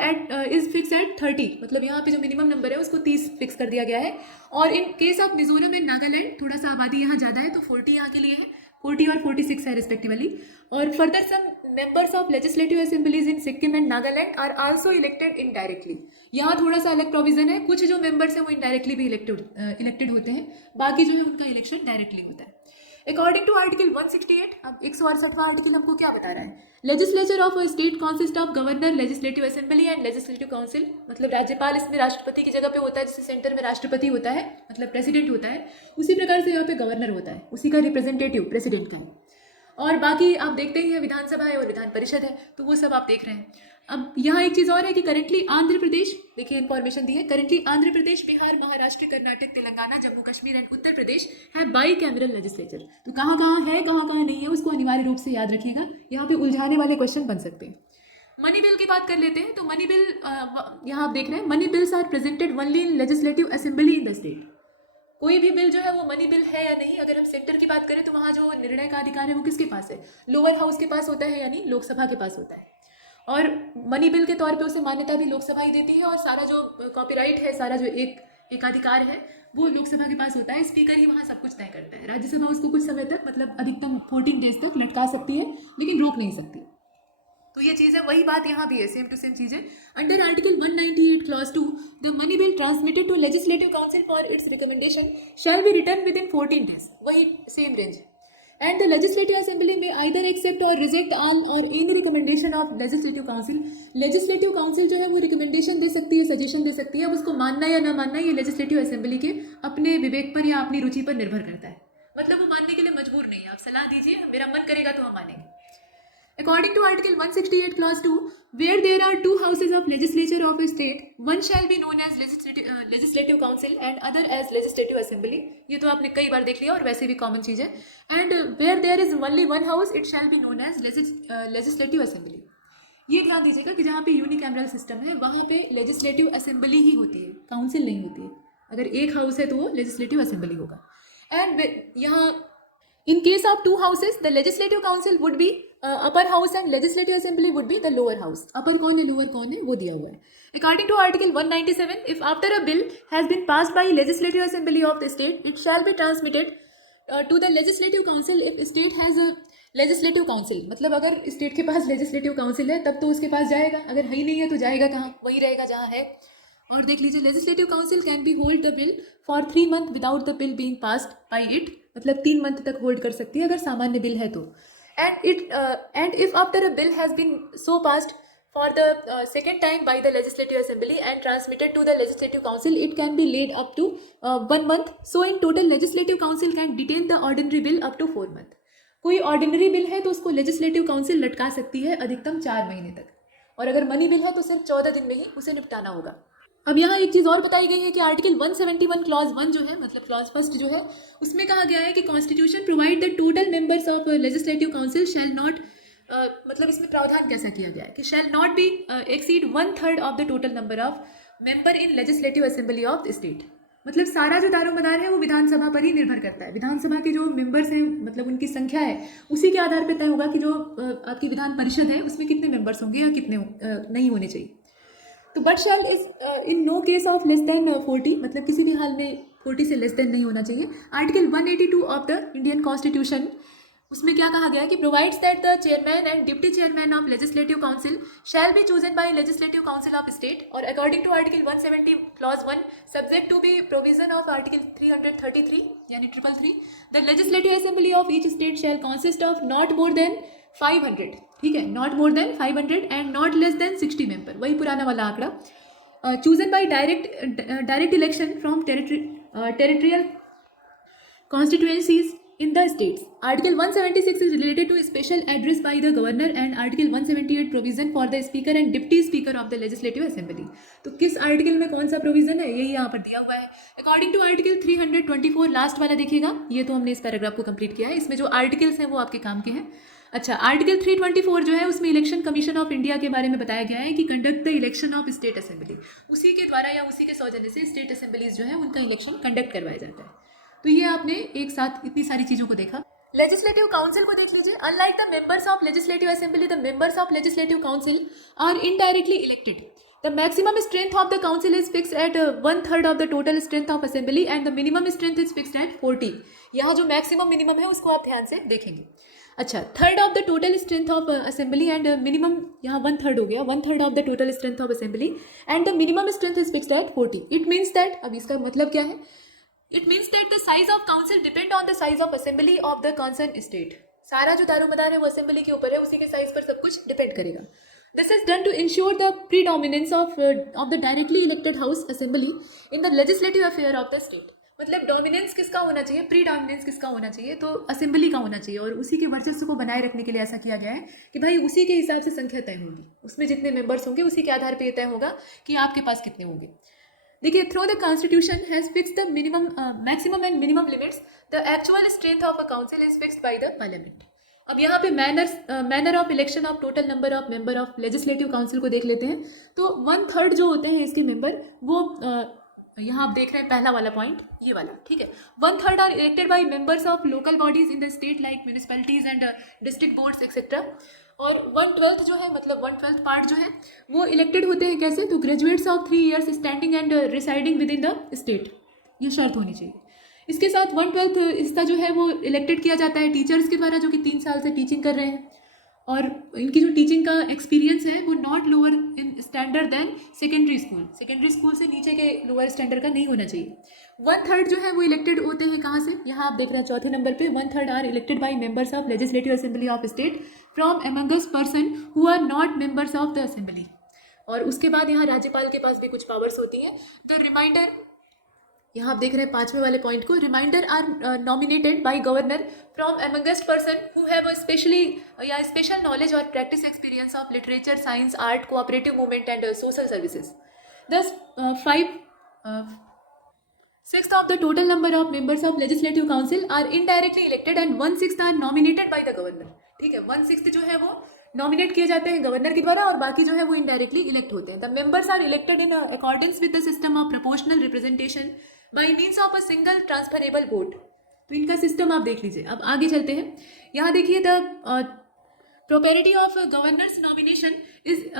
is fix eight 30, मतलब यहाँ पे जो मिनिमम नंबर है उसको 30 फिक्स कर दिया गया है। और in case of Mizoram and Nagaland, थोड़ा सा आबादी यहाँ ज़्यादा है, तो 40 यहाँ के लिए है, 40 और 46 है रिस्पेक्टिवली। और further some members of legislative assemblies in Sikkim and Nagaland are also elected indirectly. यहाँ थोड़ा सा अलग प्रोविजन है, कुछ जो मेंबर्स हैं वो इनडायरेक्टली भी इलेक्टेड होते हैं, बाकी जो है उनका इलेक्शन डायरेक्टली होता है। अकॉर्डिंग टू आर्टिकल 168, अब 168वां आर्टिकल हमको क्या बता रहा है? Legislature of a state consist of governor, legislative assembly and legislative council. मतलब राज्यपाल इसमें राष्ट्रपति की जगह पे होता है, जैसे सेंटर में राष्ट्रपति होता है, मतलब प्रेसिडेंट होता है, उसी प्रकार से यहाँ पे गवर्नर होता है, उसी का रिप्रेजेंटेटिव प्रेसिडेंट का है। और बाकी आप देखते ही हैं विधानसभा है और विधान परिषद है, तो वो सब आप देख रहे हैं। अब यहाँ एक चीज़ और है कि करेंटली आंध्र प्रदेश, देखिए इन्फॉर्मेशन दी है, करेंटली आंध्र प्रदेश, बिहार, महाराष्ट्र, कर्नाटक, तेलंगाना, जम्मू कश्मीर एंड उत्तर प्रदेश है बाई कैमरल लेजिस्लेचर। तो कहाँ कहाँ है, कहाँ कहाँ नहीं है, उसको अनिवार्य रूप से याद रखिएगा, यहाँ पे उलझाने वाले क्वेश्चन बन सकते हैं। मनी बिल की बात कर लेते हैं। तो मनी बिल, यहाँ आप देख रहे हैं, money bills are presented only in legislative assembly in the state. कोई भी बिल जो है वो मनी बिल है या नहीं, अगर हम सेंटर की बात करें तो वहाँ जो निर्णय का अधिकार है वो किसके पास है? लोअर हाउस के पास होता है, यानी लोकसभा के पास होता है। और मनी बिल के तौर पे उसे मान्यता भी लोकसभा ही देती है, और सारा जो कॉपीराइट है, सारा जो एकाधिकार है वो लोकसभा के पास होता है। स्पीकर ही वहाँ सब कुछ तय करता है। राज्यसभा उसको कुछ समय तक, मतलब अधिकतम 14 डेज तक लटका सकती है, लेकिन रोक नहीं सकती। तो ये चीज़ है, वही बात यहाँ भी है, सेम टू सेम चीज़ है। Under article 198 clause 2, the money bill transmitted to legislative council for its recommendation shall be return within 14 days, वही same range. And the legislative assembly में either accept or reject on or in recommendation of legislative council. Legislative council जो है वो रिकमेंडेशन दे सकती है, सजेशन दे सकती है, अब उसको मानना या ना मानना ये लेजिस्लेटिव असेंबली के अपने विवेक पर या अपनी रुचि पर निर्भर करता है। मतलब वो मानने के लिए मजबूर नहीं है, आप सलाह दीजिए, मेरा मन करेगा तो हम मानेंगे। According to Article 168 Clause 2, where there are two houses of legislature of a state, one shall be known as legislative council and other as legislative assembly. ये तो आपने कई बार देख लिया और वैसे भी कॉमन चीज़ है। And where there is only one house, it shall be known as legislative assembly. ये ध्यान दीजिएगा कि जहाँ पे यूनिकैमरल सिस्टम है वहाँ पे लेजिस्लेटिव असेंबली ही होती है, काउंसिल नहीं होती है। अगर एक हाउस है तो वो लेजिस्लेटिव असेंबली होगा। एंड यहाँ in case of two houses, the legislative council would be upper house and legislative assembly would be the lower house. upper कौन है, lower कौन है, वो दिया हुआ है। According to Article 197, if after a bill has been passed by legislative assembly of the state, it shall be transmitted to the legislative council if state has a legislative council. मतलब अगर स्टेट के पास legislative council है तब तो उसके पास जाएगा, अगर है ही नहीं है तो जाएगा कहाँ? वहीं रहेगा जहाँ है। और देख लीजिए, legislative council can be hold the bill for 3 month without the bill being passed by it, मतलब 3 मंथ तक होल्ड कर सकती है अगर सामान्य बिल है तो। And if after a bill has been so passed for the second time by the legislative assembly and transmitted to the legislative council, it can be laid up to 1 month. So in total legislative council can detain the ordinary bill up to 4 month. कोई ऑर्डिनरी बिल है तो उसको लेजिस्लेटिव काउंसिल लटका सकती है अधिकतम 4 महीने तक, और अगर मनी बिल है तो सिर्फ 14 दिन में ही उसे निपटाना होगा। अब यहाँ एक चीज़ और बताई गई है कि आर्टिकल 171 क्लॉज 1 जो है, मतलब क्लॉज फर्स्ट जो है, उसमें कहा गया है कि constitution provide the total members of legislative council shall not, मतलब इसमें प्रावधान कैसा किया गया है कि shall not be exceed 1/3 of the total number of member in legislative assembly of the state. मतलब सारा जो दारोमदार है वो विधानसभा पर ही निर्भर करता है। विधानसभा के जो मेंबर्स हैं, मतलब उनकी संख्या है, उसी के आधार पर तय होगा कि जो आपकी विधान परिषद है उसमें कितने मेंबर्स होंगे या कितने नहीं होने चाहिए। तो but shall is in no case of less than 40, मतलब किसी भी हाल में 40 से लेस देन नहीं होना चाहिए। Article 182 of the Indian constitution, उसमें क्या कहा गया है कि provides that the chairman and deputy chairman of legislative council shall be chosen by legislative council of state, और according to article 170 clause 1 subject to be provision of article 333 यानी 333, the legislative assembly of each state shall consist of not more than 500, ठीक है, not more than 500 and not less than 60 member, वही पुराना वाला आंकड़ा, chosen bye direct election from territorial constituencies in the states. Article 176 is related to a special address by the governor and Article 178 provision for the speaker and deputy speaker of the legislative assembly. तो किस आर्टिकल में कौन सा प्रोविजन है यही यहाँ पर दिया हुआ है। अकॉर्डिंग टू आर्टिकल 324, लास्ट वाला देखिएगा, ये तो हमने इस पैराग्राफ को कंप्लीट किया है, इसमें जो आर्टिकल्स हैं वो आपके काम के हैं। अच्छा, आर्टिकल 324 जो है उसमें इलेक्शन कमीशन ऑफ इंडिया के बारे में बताया गया है कि conduct the election of state assembly, उसी के द्वारा या उसी के सौजन्य से स्टेट असेंबलीज जो है उनका इलेक्शन कंडक्ट करवाया जाता है। तो ये आपने एक साथ इतनी सारी चीज़ों को देखा। लेजिस्लेटिव काउंसिल को देख लीजिए। Unlike the members of legislative assembly, the members of legislative council are indirectly elected. The maximum strength of the council is fixed at 1/3 of the total strength of assembly and the minimum strength is fixed at 40। यहाँ जो मैक्सिमम मिनिमम है उसको आप ध्यान से देखेंगे। अच्छा, 1/3 of the total strength of assembly and minimum, यहाँ 1/3 हो गया, 1/3 of the total strength of assembly and the minimum strength is fixed at 40। It means that, अब इसका मतलब क्या है, it means that the size of council depend on the size of assembly of the concern state. सारा जो दारोमदार है वो असेंबली के ऊपर है, उसी के साइज पर सब कुछ डिपेंड करेगा। This is done to ensure the predominance of the directly elected house assembly in the legislative affair of the state. मतलब डोमिनेंस किसका होना चाहिए, प्रीडोमिनेंस किसका होना चाहिए, तो असेंबली का होना चाहिए, और उसी के वर्चस्व को बनाए रखने के लिए ऐसा किया गया है कि भाई उसी के हिसाब से संख्या तय होगी, उसमें जितने मेंबर्स होंगे उसी के आधार पर तय होगा कि आपके पास कितने होंगे। देखिए, through the constitution has fixed the minimum, maximum and minimum limits, the actual strength of a council is fixed by the parliament. अब यहाँ पे manner of election of total number of member of legislative council को देख लेते हैं। तो 1/3 जो होते हैं इसके मेंबर, वो यहाँ आप देख रहे हैं पहला वाला पॉइंट, ये वाला, ठीक है। 1/3 are elected by members of local bodies in the state like municipalities and district boards etcetera, और 1/12 जो है, मतलब 1/12 पार्ट जो है वो इलेक्टेड होते हैं कैसे, तो graduates of 3 years standing and residing with in the state, ये शर्त होनी चाहिए। इसके साथ 1/12 हिस्सा जो है वो इलेक्टेड किया जाता है टीचर्स के द्वारा, जो कि 3 साल से टीचिंग कर रहे हैं, और इनकी जो टीचिंग का एक्सपीरियंस है वो not lower in standard than secondary school, secondary school से नीचे के लोअर स्टैंडर्ड का नहीं होना चाहिए। 1/3 जो है वो इलेक्टेड होते हैं कहाँ से, यहाँ आप देख रहे हैं चौथे नंबर पे, 1/3 are elected by members of legislative assembly of state from amongst person who are not members of the assembly. और उसके बाद यहाँ राज्यपाल के पास भी कुछ पावर्स होती हैं। द रिमाइंडर, यहाँ आप देख रहे हैं 5वें वाले पॉइंट को, reminder are nominated by governor from amongst person who have specially या स्पेशल नॉलेज और practice experience of literature, science, art, cooperative movement and social services. दस 6th of the total number of members of legislative council are indirectly elected and 1/6 are nominated by the governor। ठीक है, 1/6 जो है वो नॉमिनेट किए जाते हैं गवर्नर के द्वारा, और बाकी जो है वो इनडायरेक्टली इलेक्ट होते हैं। The members are elected in accordance with the system of proportional representation by means of a single transferable vote. तो इनका सिस्टम आप देख लीजिए। अब आगे चलते हैं, यहाँ देखिए the propriety of governor's nomination is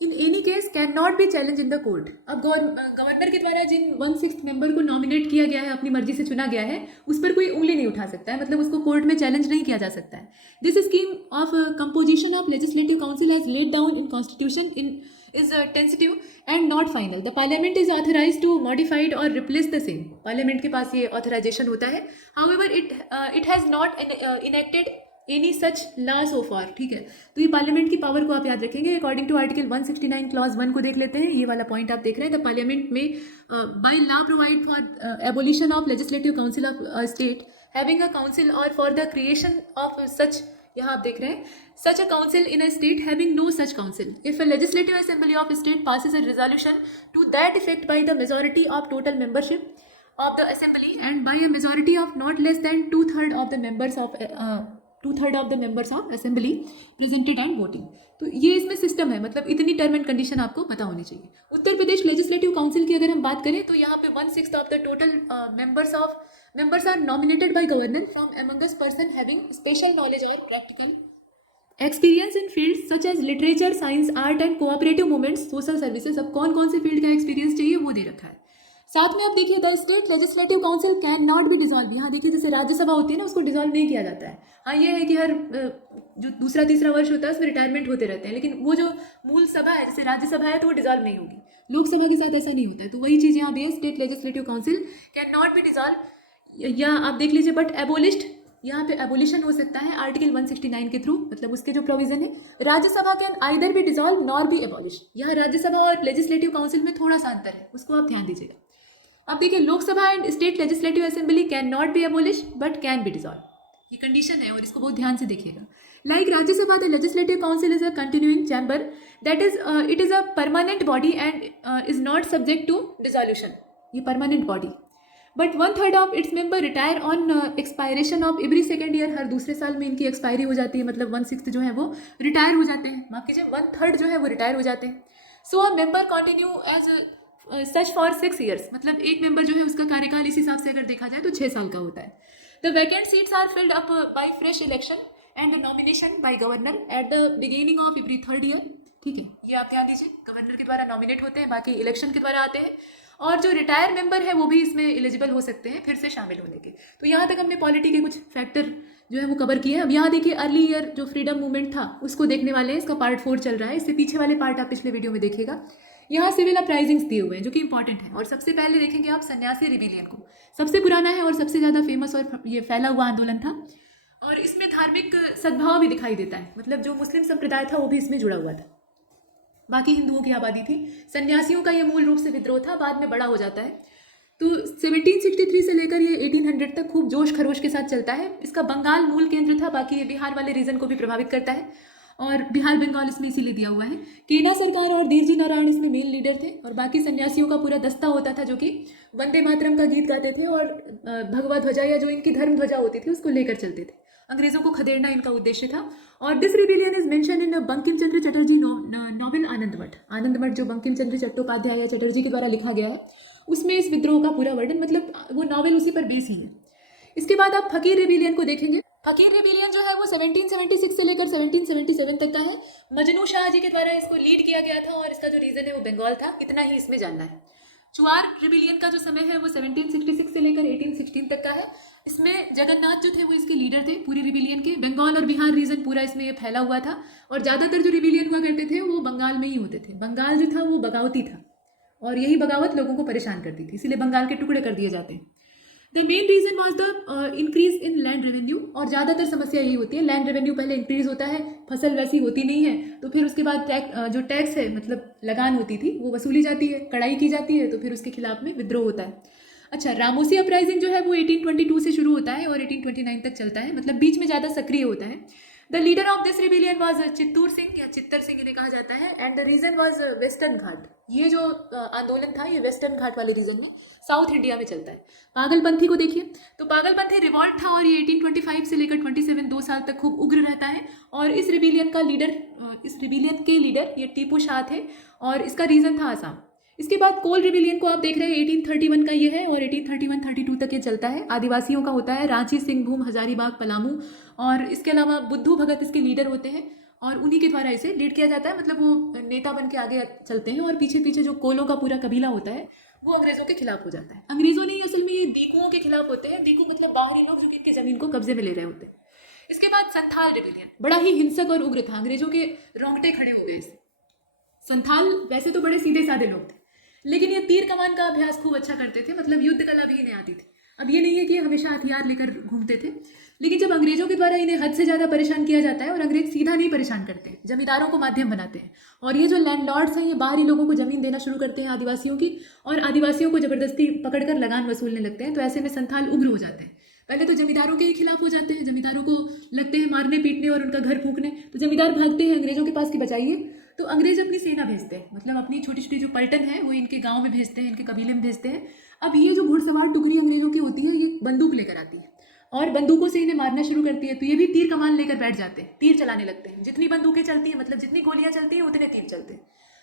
in any case can not be challenge in the court. अब गवर्नर के द्वारा जिन 1/6 मेंबर को नॉमिनेट किया गया है, अपनी मर्जी से चुना गया है, उस पर कोई उंगली नहीं उठा सकता है, मतलब उसको कोर्ट में चैलेंज नहीं किया जा सकता है। This scheme of composition of legislative council has laid down in constitution in is tentative and not final. The parliament is authorized to modify it or replace the same. Parliament के पास ये authorization होता है. However, it has not enacted any such law so far. ठीक है, तो ये पार्लियामेंट की पावर को आप याद रखेंगे। अकॉर्डिंग टू आर्टिकल 169 क्लॉज 1 को देख लेते हैं। ये वाला पॉइंट आप देख रहे हैं। द पार्लियामेंट में by law provide for abolition of legislative council of state having a council or for the creation of such, यहाँ आप देख रहे हैं, such a council in a state having no such council. If a legislative assembly of a state passes a resolution to that effect by the majority of total membership of the assembly and by a majority of not less than two-third of the members of assembly presented and voting. तो ये इसमें सिस्टम है, मतलब इतनी टर्म एंड कंडीशन आपको पता होनी चाहिए। उत्तर प्रदेश लेजिस्लेटिव काउंसिल की अगर हम बात करें तो यहाँ पे 1/6 of the total members are nominated by governor from among us person having special knowledge or practical experience in field such as literature, science, art and cooperative movements, social services. अब कौन कौन से फील्ड का एक्सपीरियंस चाहिए वो दे रखा है। साथ में आप देखिए the state legislative council can not be dissolve. यहाँ देखिए जैसे राज्यसभा होती है ना, उसको डिजॉल्व नहीं किया जाता है। हाँ, ये है कि हर जो दूसरा तीसरा वर्ष होता है उसमें रिटायरमेंट होते रहते हैं, लेकिन वो जो मूल सभा है जैसे राज्यसभा है तो वो डिजॉल्व नहीं होगी। लोकसभा के साथ ऐसा नहीं होता है। तो वही चीज़ यहाँ भी है, state legislative council can not be dissolve. या आप देख लीजिए बट एबोलिश्ड, यहाँ पे एबोलिशन हो सकता है आर्टिकल 169 के थ्रू, मतलब उसके जो प्रोविजन है। Rajya Sabha can either be dissolve nor be abolish. यहाँ राज्यसभा और लेजिस्लेटिव काउंसिल में थोड़ा सा अंतर है, उसको आप ध्यान दीजिएगा। अब देखिए Lok Sabha and state legislative assembly can not B abolish but can be dissolve, ये कंडीशन है और इसको बहुत ध्यान से देखिएगा। Like Rajya Sabha the legislative council is a continuing chamber that is it is a permanent body and is not subject to dissolution. ये permanent body, but 1/3 of its member retire on expiration of every second year. हर दूसरे साल में इनकी एक्सपायरी हो जाती है, मतलब 1/6 जो है वो रिटायर हो जाते हैं। माफ कीजिए, 1/3 जो है वो रिटायर हो जाते हैं। So a member continue as such for 6 years, मतलब एक मेंबर जो है उसका कार्यकाल इस हिसाब से अगर देखा जाए तो 6 साल का होता है। The vacant seats are filled up by fresh election and nomination by governor at the beginning of every 3rd year. ठीक है, ये आप ध्यान दीजिए, गवर्नर के द्वारा नॉमिनेट होते हैं, बाकी इलेक्शन के द्वारा आते हैं। और जो रिटायर मेंबर है वो भी इसमें एलिजिबल हो सकते हैं फिर से शामिल होने के। तो यहाँ तक हमने पॉलिटी के कुछ फैक्टर जो है वो कवर किए हैं। अब यहाँ देखिए अर्ली ईयर जो फ्रीडम मूवमेंट था उसको देखने वाले हैं, इसका पार्ट 4 चल रहा है। इससे पीछे वाले पार्ट आप पिछले वीडियो में देखिएगा। यहाँ सिविल अपराइजिंग्स दिए हुए हैं जो कि इंपॉर्टेंट है। और सबसे पहले देखेंगे आप सन्यासी रिबिलियन को, सबसे पुराना है और सबसे ज़्यादा फेमस और ये फैला हुआ आंदोलन था। और इसमें धार्मिक सद्भाव भी दिखाई देता है, मतलब जो मुस्लिम संप्रदाय था वो भी इसमें जुड़ा हुआ था, बाकी हिंदुओं की आबादी थी। सन्यासियों का ये मूल रूप से विद्रोह था, बाद में बड़ा हो जाता है। तो 1763 से लेकर ये 1800 तक खूब जोश खरोश के साथ चलता है। इसका बंगाल मूल केंद्र था, बाकी ये बिहार वाले रीजन को भी प्रभावित करता है और बिहार बंगाल इसमें इसीलिए दिया हुआ है। केना सरकार और धीरजू नारायण इसमें मेन लीडर थे और बाकी सन्यासियों का पूरा दस्ता होता था जो कि वंदे मातरम का गीत गाते थे और भगवा ध्वजा या जो इनकी धर्म ध्वजा होती थी उसको लेकर चलते थे। अंग्रेजों को खदेड़ना इनका उद्देश्य था। और this rebellion is mention in Bankim Chandra Chatterjee novel Anandamath. Anandamath जो बंकिम चंद्र चट्टोपाध्याय या चटर्जी के द्वारा लिखा गया है उसमें इस विद्रोह का पूरा वर्णन, मतलब वो नॉवेल उसी पर बेस ही है। इसके बाद आप फकीर रिबिलियन को देखेंगे। फकीर रिबिलियन जो है वो 1776 से लेकर 1777 तक का है। मजनू शाह जी के द्वारा इसको लीड किया गया था और इसका जो रीजन है वो बंगाल था। इतना ही इसमें जानना है। चुआर रिबिलियन का जो समय है वो 1766 से लेकर 1816 तक का है। इसमें जगन्नाथ जो थे वो इसके लीडर थे पूरी रिबिलियन के। बंगाल और बिहार रीजन पूरा इसमें ये फैला हुआ था और ज़्यादातर जो रिबिलियन हुआ करते थे वो बंगाल में ही होते थे। बंगाल जो था वो बगावती था और यही बगावत लोगों को परेशान करती थी, इसीलिए बंगाल के टुकड़े कर दिए जाते हैं। The main reason was the increase in land revenue. और ज़्यादातर समस्या यही होती है, लैंड रेवेन्यू पहले इंक्रीज होता है, फसल वैसी होती नहीं है, तो फिर उसके बाद जो टैक्स है मतलब लगान होती थी वो वसूली जाती है, कड़ाई की जाती है, तो फिर उसके खिलाफ में विद्रोह होता है। अच्छा, रामोसी अपराइजिंग जो है वो 1822 से शुरू होता है और 1829 तक चलता है, मतलब बीच में ज़्यादा सक्रिय होता है। The leader of this rebellion was Chittur Singh या चित्तर सिंह इन्हें कहा जाता है and the region was western Ghat. ये जो आंदोलन था ये वेस्टर्न घाट वाले रीजन में साउथ इंडिया में चलता है। पागलपंथी को देखिए तो पागलपंथी रिवॉल्ट था और ये 1825 से लेकर 27 2 साल तक खूब उग्र रहता है। और इस रिबिलियन के लीडर ये टीपू शाह थे और इसका रीजन था आसाम। इसके बाद कोल रिबिलियन को आप देख रहे हैं 1831 का ये है और 1831-32 तक ये चलता है। आदिवासियों का होता है, रांची, सिंहभूम, हजारीबाग, पलामू। और इसके अलावा बुद्धू भगत इसके लीडर होते हैं और उन्हीं के द्वारा इसे लीड किया जाता है। मतलब वो नेता बन के आगे चलते हैं और पीछे पीछे जो कोलों का पूरा कबीला होता है वो अंग्रेजों के खिलाफ हो जाता है। अंग्रेजों ने असल में ये दीकुओं के खिलाफ होते हैं। दीकू मतलब बाहरी लोग जो कि इनकी जमीन को कब्जे में ले रहे होते हैं। इसके बाद संथाल रिबेलियन बड़ा ही हिंसक और उग्र था। अंग्रेजों के रोंगटे खड़े हो गए इससे। संथाल वैसे तो बड़े सीधे साधे लोग थे, लेकिन ये तीर कमान का अभ्यास खूब अच्छा करते थे। मतलब युद्ध कला भी इन्हें आती थी। अब ये नहीं है कि ये हमेशा हथियार लेकर घूमते थे, लेकिन जब अंग्रेजों के द्वारा इन्हें हद से ज़्यादा परेशान किया जाता है, और अंग्रेज सीधा नहीं परेशान करते, जमींदारों को माध्यम बनाते हैं, और ये जो लैंडलॉर्ड्स हैं ये बाहरी लोगों को ज़मीन देना शुरू करते हैं आदिवासियों की, और आदिवासियों को ज़बरदस्ती पकड़कर लगान वसूलने लगते हैं। तो ऐसे में संथाल उग्र हो जाते हैं। पहले तो जमींदारों के ही खिलाफ हो जाते हैं, जमींदारों को लगते हैं मारने पीटने और उनका घर फूंकने। तो जमींदार भागते हैं अंग्रेजों के पास कि बचाइए। तो अंग्रेज अपनी सेना भेजते हैं, मतलब अपनी छोटी छोटी जो पलटन है वो इनके गांव में भेजते हैं, इनके कबीले में भेजते हैं। अब ये जो घुड़सवार टुकड़ी अंग्रेजों की होती है ये बंदूक लेकर आती है और बंदूकों से इन्हें मारना शुरू करती है। तो ये भी तीर कमान लेकर बैठ जाते हैं, तीर चलाने लगते हैं। जितनी बंदूकें चलती हैं, मतलब जितनी गोलियां चलती हैं उतने तीर चलते हैं।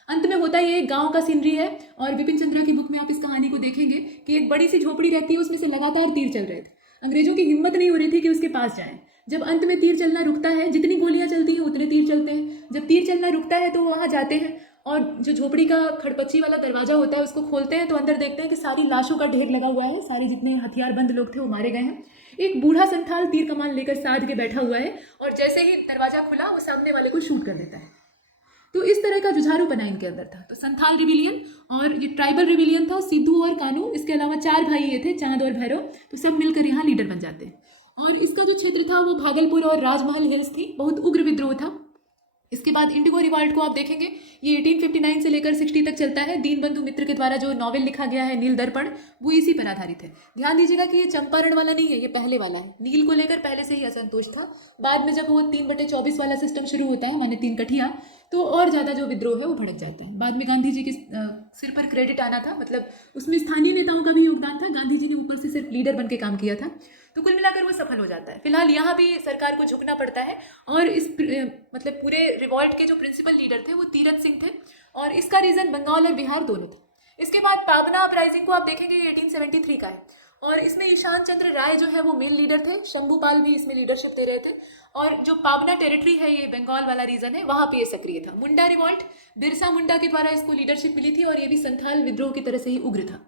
अंत में होता ये एक गांव का सीनरी है, और विपिन चंद्रा की बुक में आप इस कहानी को देखेंगे कि एक बड़ी सी झोपड़ी रहती है, उसमें से लगातार तीर चल रहे थे। अंग्रेजों की हिम्मत नहीं हो रही थी कि उसके पास जाएं। जब अंत में तीर चलना रुकता है, जितनी गोलियां चलती हैं उतने तीर चलते हैं। जब तीर चलना रुकता है तो वो वहाँ जाते हैं और जो झोपड़ी का खड़पच्ची वाला दरवाजा होता है उसको खोलते हैं, तो अंदर देखते हैं कि सारी लाशों का ढेर लगा हुआ है। सारे जितने हथियारबंद लोग थे वो मारे गए हैं। एक बूढ़ा संथाल तीर कमान लेकर साध के बैठा हुआ है, और जैसे ही दरवाजा खुला वो सामने वाले को शूट कर देता है। तो इस तरह का जुझारूपना इनके अंदर था। तो संथाल रिबिलियन, और ये ट्राइबल रिबिलियन था। सिद्धू और कानू, इसके अलावा 4 भाई ये थे, चांद और भैरव। तो सब मिलकर यहाँ लीडर बन जाते हैं। और इसका जो क्षेत्र था वो भागलपुर और राजमहल हिल्स थी। बहुत उग्र विद्रोह था। इसके बाद इंडिगो रिवॉल्ट को आप देखेंगे, ये 1859 से लेकर 60 तक चलता है। दीनबंधु मित्र के द्वारा जो नॉवेल लिखा गया है नील दर्पण, वो इसी पर आधारित है। ध्यान दीजिएगा कि ये चंपारण वाला नहीं है, ये पहले वाला है। नील को लेकर पहले से ही असंतोष था। बाद में जब वो 3/24 वाला सिस्टम शुरू होता है, माने 3 कठिया, तो और ज़्यादा जो विद्रोह है वो भड़क जाता है। बाद में गांधी जी के सिर पर क्रेडिट आना था, मतलब उसमें स्थानीय नेताओं का भी योगदान था। गांधी जी ने ऊपर से सिर्फ लीडर बन के काम किया था। तो कुल मिलाकर वो सफल हो जाता है। फिलहाल यहाँ भी सरकार को झुकना पड़ता है, और इस मतलब पूरे रिवॉल्ट के जो प्रिंसिपल लीडर थे वो तीरथ सिंह थे, और इसका रीजन बंगाल और बिहार दोनों थे। इसके बाद पाबना अपराइजिंग को आप देखेंगे, 1873 का है, और इसमें ईशान चंद्र राय जो है वो मेन लीडर थे। शंभूपाल भी इसमें लीडरशिप दे रहे थे, और जो पाबना टेरिटरी है, ये बंगाल वाला रीजन है, वहाँ पे ये सक्रिय था। मुंडा रिवॉल्ट, बिरसा मुंडा के द्वारा इसको लीडरशिप मिली थी, और ये भी संथाल विद्रोह की तरह से ही उग्र था।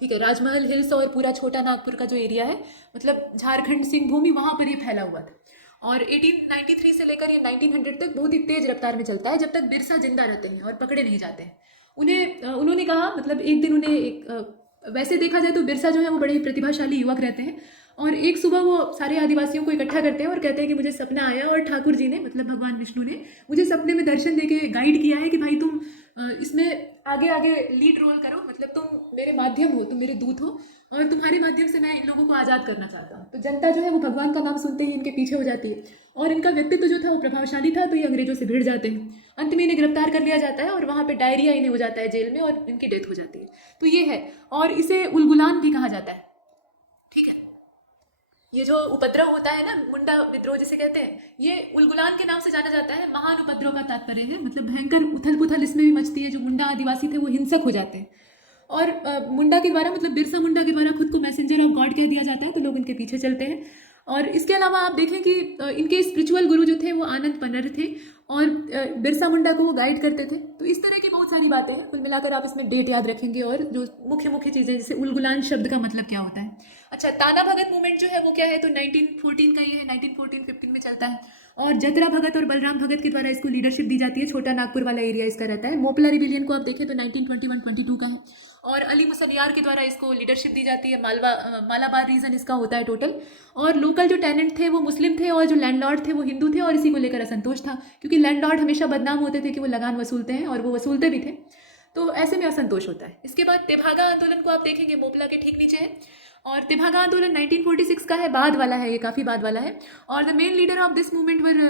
ठीक है, राजमहल हिल्स और पूरा छोटा नागपुर का जो एरिया है, मतलब झारखंड सिंह भूमि, वहाँ पर ये फैला हुआ था। और 1893 से लेकर ये 1900 तक बहुत ही तेज रफ्तार में चलता है, जब तक बिरसा जिंदा रहते हैं और पकड़े नहीं जाते हैं। उन्होंने कहा, मतलब एक दिन उन्हें वैसे देखा जाए तो बिरसा जो है वो बड़े ही प्रतिभाशाली युवक रहते हैं, और एक सुबह वो सारे आदिवासियों को इकट्ठा करते हैं और कहते हैं कि मुझे सपना आया, और ठाकुर जी ने, मतलब भगवान विष्णु ने, मुझे सपने में दर्शन देके गाइड किया है कि भाई तुम इसमें आगे आगे लीड रोल करो, मतलब तुम मेरे माध्यम हो, तुम मेरे दूत हो, और तुम्हारे माध्यम से मैं इन लोगों को आज़ाद करना चाहता हूँ। तो जनता जो है वो भगवान का नाम सुनते ही इनके पीछे हो जाती है, और इनका व्यक्तित्व जो था वो प्रभावशाली था, तो ये अंग्रेजों से भिड़ जाते हैं। अंत में इन्हें गिरफ्तार कर लिया जाता है, और वहाँ पे डायरिया इन्हें हो जाता है जेल में, और इनकी डेथ हो जाती है। तो ये है, और इसे उलगुलान भी कहा जाता है। ठीक है, ये जो उपद्रव होता है ना, मुंडा विद्रोह जिसे कहते हैं, ये उलगुलान के नाम से जाना जाता है। महान उपद्रव का तात्पर्य है, मतलब भयंकर उथल पुथल इसमें भी मचती है। जो मुंडा आदिवासी थे वो हिंसक हो जाते हैं, और मुंडा के द्वारा, मतलब बिरसा मुंडा के द्वारा खुद को मैसेंजर ऑफ गॉड कह दिया जाता है, तो लोग इनके पीछे चलते हैं। और इसके अलावा आप देखें कि इनके स्पिरिचुअल गुरु जो थे वो आनंद पनर थे, और बिरसा मुंडा को वो गाइड करते थे। तो इस तरह की बहुत सारी बातें हैं। कुल मिलाकर आप इसमें डेट याद रखेंगे, और जो मुख्य मुख्य चीज़ें, जैसे उलगुलान शब्द का मतलब क्या होता है। अच्छा, ताना भगत मूवमेंट जो है वो क्या है, तो 1914 का ये है, 1914-15 में चलता है, और जतरा भगत और बलराम भगत के द्वारा इसको लीडरशिप दी जाती है। छोटा नागपुर वाला एरिया इसका रहता है। मोपला रिबिलियन को आप देखें तो 1921-22 का है, और अली मुसलियार के द्वारा इसको लीडरशिप दी जाती है। मालाबार रीजन इसका होता है टोटल, और लोकल जो टेनेंट थे वो मुस्लिम थे, और जो लैंडलॉर्ड थे वो हिंदू थे, और इसी को लेकर असंतोष था, क्योंकि लैंडलॉर्ड हमेशा बदनाम होते थे कि वो लगान वसूलते हैं, और वो वसूलते भी थे। तो ऐसे में असंतोष होता है। इसके बाद तेभागा आंदोलन को आप देखेंगे, मोपला के ठीक नीचे है, और तेभागा आंदोलन 1946 का है, बाद वाला है, ये काफ़ी बाद वाला है। और the main leader of this movement were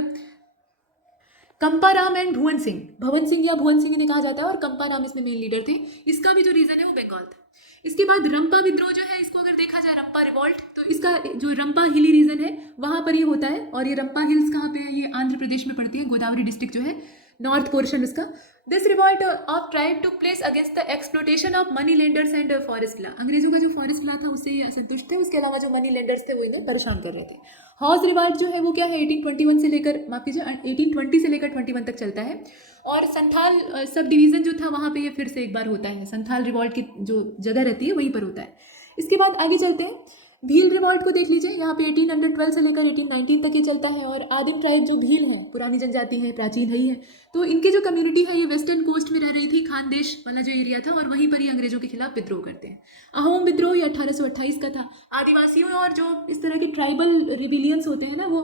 Kamparam and Bhuvan Singh. Bhavan Singh या भुवन सिंह इन्हें कहा जाता है, और कंपाराम इसमें मेन लीडर थे। इसका भी जो रीजन है वो बंगाल था। इसके बाद रंपा विद्रोह जो है, इसको अगर देखा जाए, रंपा रिवॉल्ट, तो इसका जो रंपा हिली रीजन है वहाँ पर ये होता है। और ये रंपा हिल्स कहाँ पे है, ये आंध्र प्रदेश में पड़ती है, गोदावरी डिस्ट्रिक्ट जो है। नॉर्थ पोर्शन उसका। This revolt of tribe took place against the exploitation of money lenders and forest law. अंग्रेजों का जो फॉरेस्ट लॉ था उससे ये असंतुष्ट थे, उसके अलावा जो मनी लेंडर्स थे वो इन्हें परेशान कर रहे थे। हाउस रिवॉल्ट जो है वो क्या है 1821 से लेकर, माफ कीजिए 1820 से लेकर 21 तक चलता है। और संथाल सब डिवीज़न जो था वहाँ पे ये फिर से एक बार होता है, संथाल रिवॉल्ट की जो जगह रहती है वहीं पर होता है। इसके बाद आगे चलते हैं, भील रिवॉल्ट को देख लीजिए, यहाँ पे 1812 से लेकर 1819 तक ये चलता है। और आदिम ट्राइब जो भील हैं, पुरानी जनजाति है, प्राचीन है ही है, तो इनकी जो कम्युनिटी है ये वेस्टर्न कोस्ट में रह रही थी, खानदेश वाला जो एरिया था, और वहीं पर ही अंग्रेजों के खिलाफ विद्रोह करते हैं। अहोम विद्रोह ये 1828 का था। आदिवासियों और जो इस तरह के ट्राइबल रिबिलियंस होते हैं ना, वो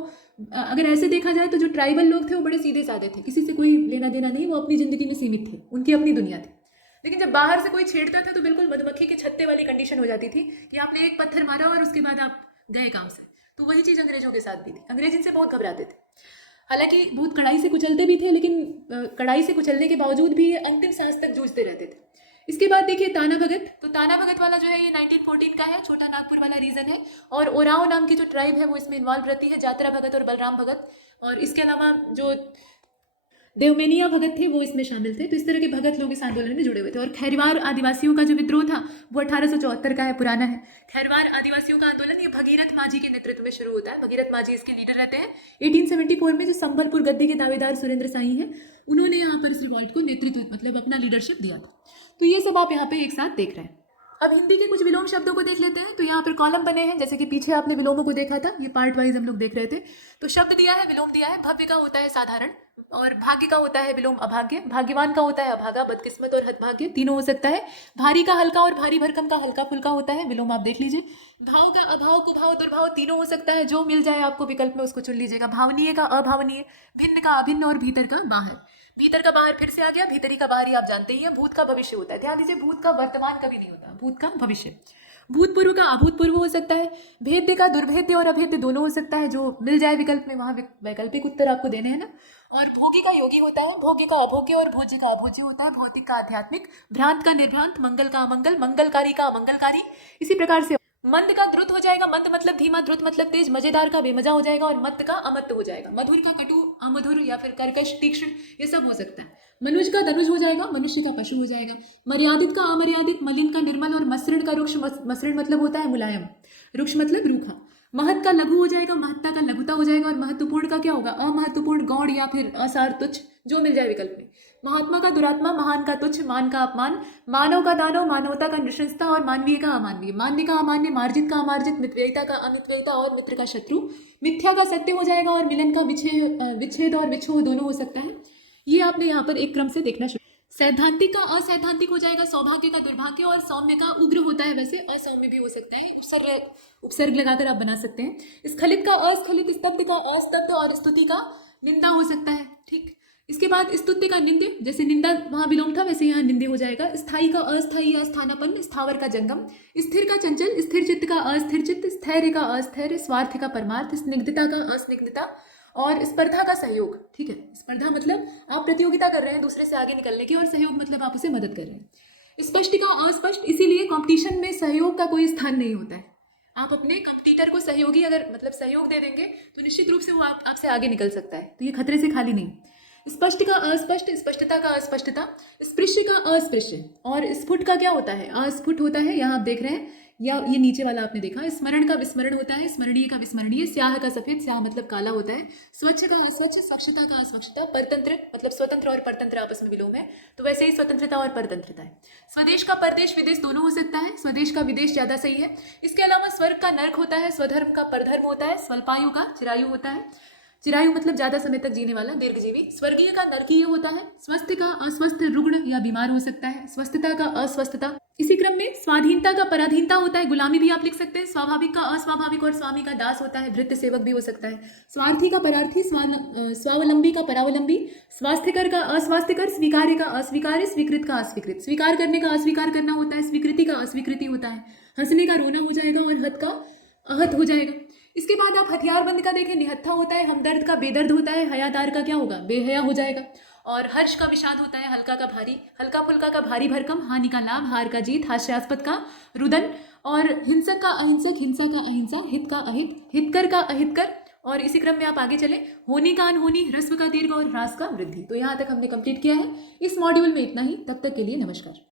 अगर ऐसे देखा जाए तो जो ट्राइबल लोग थे वो बड़े सीधे साधे थे, किसी से कोई लेना देना नहीं, वो अपनी ज़िंदगी में सीमित थे, उनकी अपनी दुनिया थी। लेकिन जब बाहर से कोई छेड़ता था तो बिल्कुल मधुमक्खी के छत्ते वाली कंडीशन हो जाती थी कि आपने एक पत्थर मारा और उसके बाद आप गए काम से। तो वही चीज़ अंग्रेजों के साथ भी थी, अंग्रेज इनसे बहुत घबराते थे। हालांकि बहुत कड़ाई से कुचलते भी थे, लेकिन कड़ाई से कुचलने के बावजूद भी ये अंतिम सांस तक जूझते रहते थे। इसके बाद देखिए ताना भगत, तो ताना भगत वाला जो है ये 1914 का है, छोटा नागपुर वाला रीजन है। और ओराओं नाम की जो ट्राइब है वो इसमें इन्वॉल्व रहती है, जात्रा भगत और बलराम भगत। और इसके अलावा जो देवमेनिया भगत थे वो इसमें शामिल थे। तो इस तरह के भगत लोग इस आंदोलन में जुड़े हुए थे। और खैरवार आदिवासियों का जो विद्रोह था वो 1874 का है, पुराना है। खैरवार आदिवासियों का आंदोलन ये भगीरथ माझी के नेतृत्व में शुरू होता है। भगीरथ माझी इसके लीडर रहते हैं। 1874 में जो संबलपुर गद्दी के दावेदार सुरेंद्र साई हैं, उन्होंने यहाँ पर इस रिवॉल्ट को नेतृत्व मतलब अपना लीडरशिप दिया था। तो ये सब आप यहाँ पे एक साथ देख रहे हैं। अब हिंदी के कुछ विलोम शब्दों को देख लेते हैं। तो यहाँ पर कॉलम बने हैं, जैसे कि पीछे आपने विलोमों को देखा था, ये पार्ट वाइज हम लोग देख रहे थे। तो शब्द दिया है, विलोम दिया है। भव्य का होता है साधारण, और भाग्य का होता है विलोम अभाग्य। भाग्यवान का होता है अभागा, बदकिस्मत और हतभाग्य, तीनों हो सकता है। भारी का हल्का और भारी भरकम का हल्का फुल्का होता है, विलोम आप देख लीजिए। भाव का अभाव, कुभाव, दुर्भाव, तीनों हो सकता है। जो मिल जाए आपको विकल्प में उसको चुन लीजिएगा। भावनीय का अभावनीय, भिन्न का अभिन्न और भीतर का बाहर। भीतर का बाहर फिर से आ गया, भीतरी का बाहरी आप जानते ही हैं। भूत का भविष्य होता है, ध्यान दीजिए, भूत का वर्तमान कभी नहीं होता, भूत का भविष्य। भूतपूर्व का अभूतपूर्व हो सकता है। भेद्य का दुर्भेद्य और अभेद्य दोनों हो सकता है, जो मिल जाए विकल्प में वहाँ वैकल्पिक उत्तर आपको देने हैं ना। और भोगी का योगी होता है, भोग्य का अभोग्य और भोज्य का अभोज्य होता है। भौतिक का आध्यात्मिक, भ्रांत का निर्भ्रांत, मंगल का अमंगल, मंगलकारी का अमंगलकारी। इसी प्रकार से मंद का द्रुत हो जाएगा, मंद मतलब धीमा, द्रुत मतलब तेज। मजेदार का बेमजा हो जाएगा, और मत्त का अमत्त हो जाएगा। मधुर का कटु, अमधुर या फिर कर्कश, तीक्ष्ण, ये सब हो सकता है। मनुज का धनुष हो जाएगा, मनुष्य का पशु हो जाएगा। मर्यादित का अमर्यादित, मलिन का निर्मल, और मसृण का रुक्ष। मसृण मतलब होता है मुलायम, रुक्ष मतलब रूखा। महत का लघु हो जाएगा, महत्ता का लघुता हो जाएगा। और महत्वपूर्ण का क्या होगा, अमहत्वपूर्ण, गौड़ या फिर असार, तुच्छ, जो मिल जाए विकल्प में। महात्मा का दुरात्मा, महान का तुच्छ, मान का अपमान। मानव का दानव, मानवता का नृशंसता, और मानवीय का अमानवीय। मान्य का अमान्य, मार्जित का अमार्जित, मितव्ययिता का अमितव्ययिता, और मित्र का शत्रु। मिथ्या का सत्य हो जाएगा, और मिलन का विच्छेद और विछोह दोनों हो सकता है। ये आपने यहाँ पर एक क्रम से देखना शुरू। सैद्धांतिक का असैद्धांतिक हो जाएगा, सौभाग्य का दुर्भाग्य, और सौम्य का उग्र होता है, वैसे असौम्य भी हो सकता है। उपसर्ग लगाकर आप बना सकते हैं। स्खलित का अस्खलित, स्तब्ध का अस्तब्ध, और स्तुति का निंदा हो सकता है। ठीक, इसके बाद स्तुत्य का निंद्य, जैसे निंदा वहाँ विलोम था वैसे यहाँ निंदे हो जाएगा। स्थायी का अस्थायी, अस्थानापन्न, स्थावर का जंगम। स्थिर का चंचल, स्थिर चित्त का अस्थिर चित्त, स्थैर्य का अस्थैर्य, स्वार्थ का परमार्थ, स्निग्धता का अस्निग्धता, और स्पर्धा का सहयोग। ठीक है, स्पर्धा मतलब आप प्रतियोगिता कर रहे हैं दूसरे से आगे निकलने की, और सहयोग मतलब आप उसे मदद कर रहे हैं। स्पष्ट का अस्पष्ट, इसीलिए कंपटीशन में सहयोग का कोई स्थान नहीं होता है। आप अपने कंपटीटर को सहयोगी अगर मतलब सहयोग दे देंगे तो निश्चित रूप से वो आपसे आगे निकल सकता है, तो ये खतरे से खाली नहीं। स्पष्ट का अस्पष्ट, स्पष्टता का अस्पष्टता, स्पृश्य का अस्पृश्य, और स्फुट का क्या होता है, अस्फुट होता है। यहाँ आप देख रहे हैं, या ये नीचे वाला आपने देखा। स्मरण का विस्मरण होता है, स्मरणीय का विस्मरणीय। स्याह का सफेद, स्याह मतलब काला होता है। स्वच्छ का अस्वच्छ, स्वच्छता का अस्वच्छता। परतंत्र मतलब स्वतंत्र और परतंत्र आपस में विलोम है, तो वैसे ही स्वतंत्रता और परतंत्रता है। स्वदेश का परदेश, विदेश दोनों हो सकता है। स्वदेश का विदेश ज्यादा सही है। इसके अलावा स्वर्ग का नर्क होता है, स्वधर्म का परधर्म होता है। स्वल्पायु का चिरायु होता है, चिरायु मतलब ज्यादा समय तक जीने वाला, दीर्घजीवी। स्वर्गीय का नरकीय होता है। स्वस्थ का अस्वस्थ, रुग्ण या बीमार हो सकता है। स्वस्थता का अस्वस्थता। इसी क्रम में स्वाधीनता का पराधीनता होता है, गुलामी भी आप लिख सकते हैं। स्वाभाविक का अस्वाभाविक, और स्वामी का दास होता है, भृत्य सेवक भी हो सकता है। स्वार्थी का परार्थी, स्वावलंबी का परावलंबी। स्वास्थ्यकर का अस्वास्थ्यकर, स्वीकार्य का अस्वीकार्य, स्वीकृत का अस्वीकृत। स्वीकार करने का अस्वीकार करना होता है, स्वीकृति का अस्वीकृति होता है। हंसने का रोना हो जाएगा, और हत का आहत हो जाएगा। इसके बाद आप हथियारबंद का देखें, निहत्था होता है। हमदर्द का बेदर्द होता है। हयादार का क्या होगा, बेहया हो जाएगा। और हर्ष का विषाद होता है, हल्का का भारी। हल्का फुल्का का भारी भरकम, हानि का लाभ, हार का जीत, हास्यास्पद का रुदन। और हिंसक का अहिंसक, हिंसा का अहिंसा, हित का अहित, हितकर का अहितकर, और इसी क्रम में आप आगे चलें। होनी का अनहोनी, ह्रस्व का दीर्घ और ह्रास का वृद्धि। तो यहाँ तक हमने कंप्लीट किया है। इस मॉड्यूल में इतना ही। तब तक के लिए नमस्कार।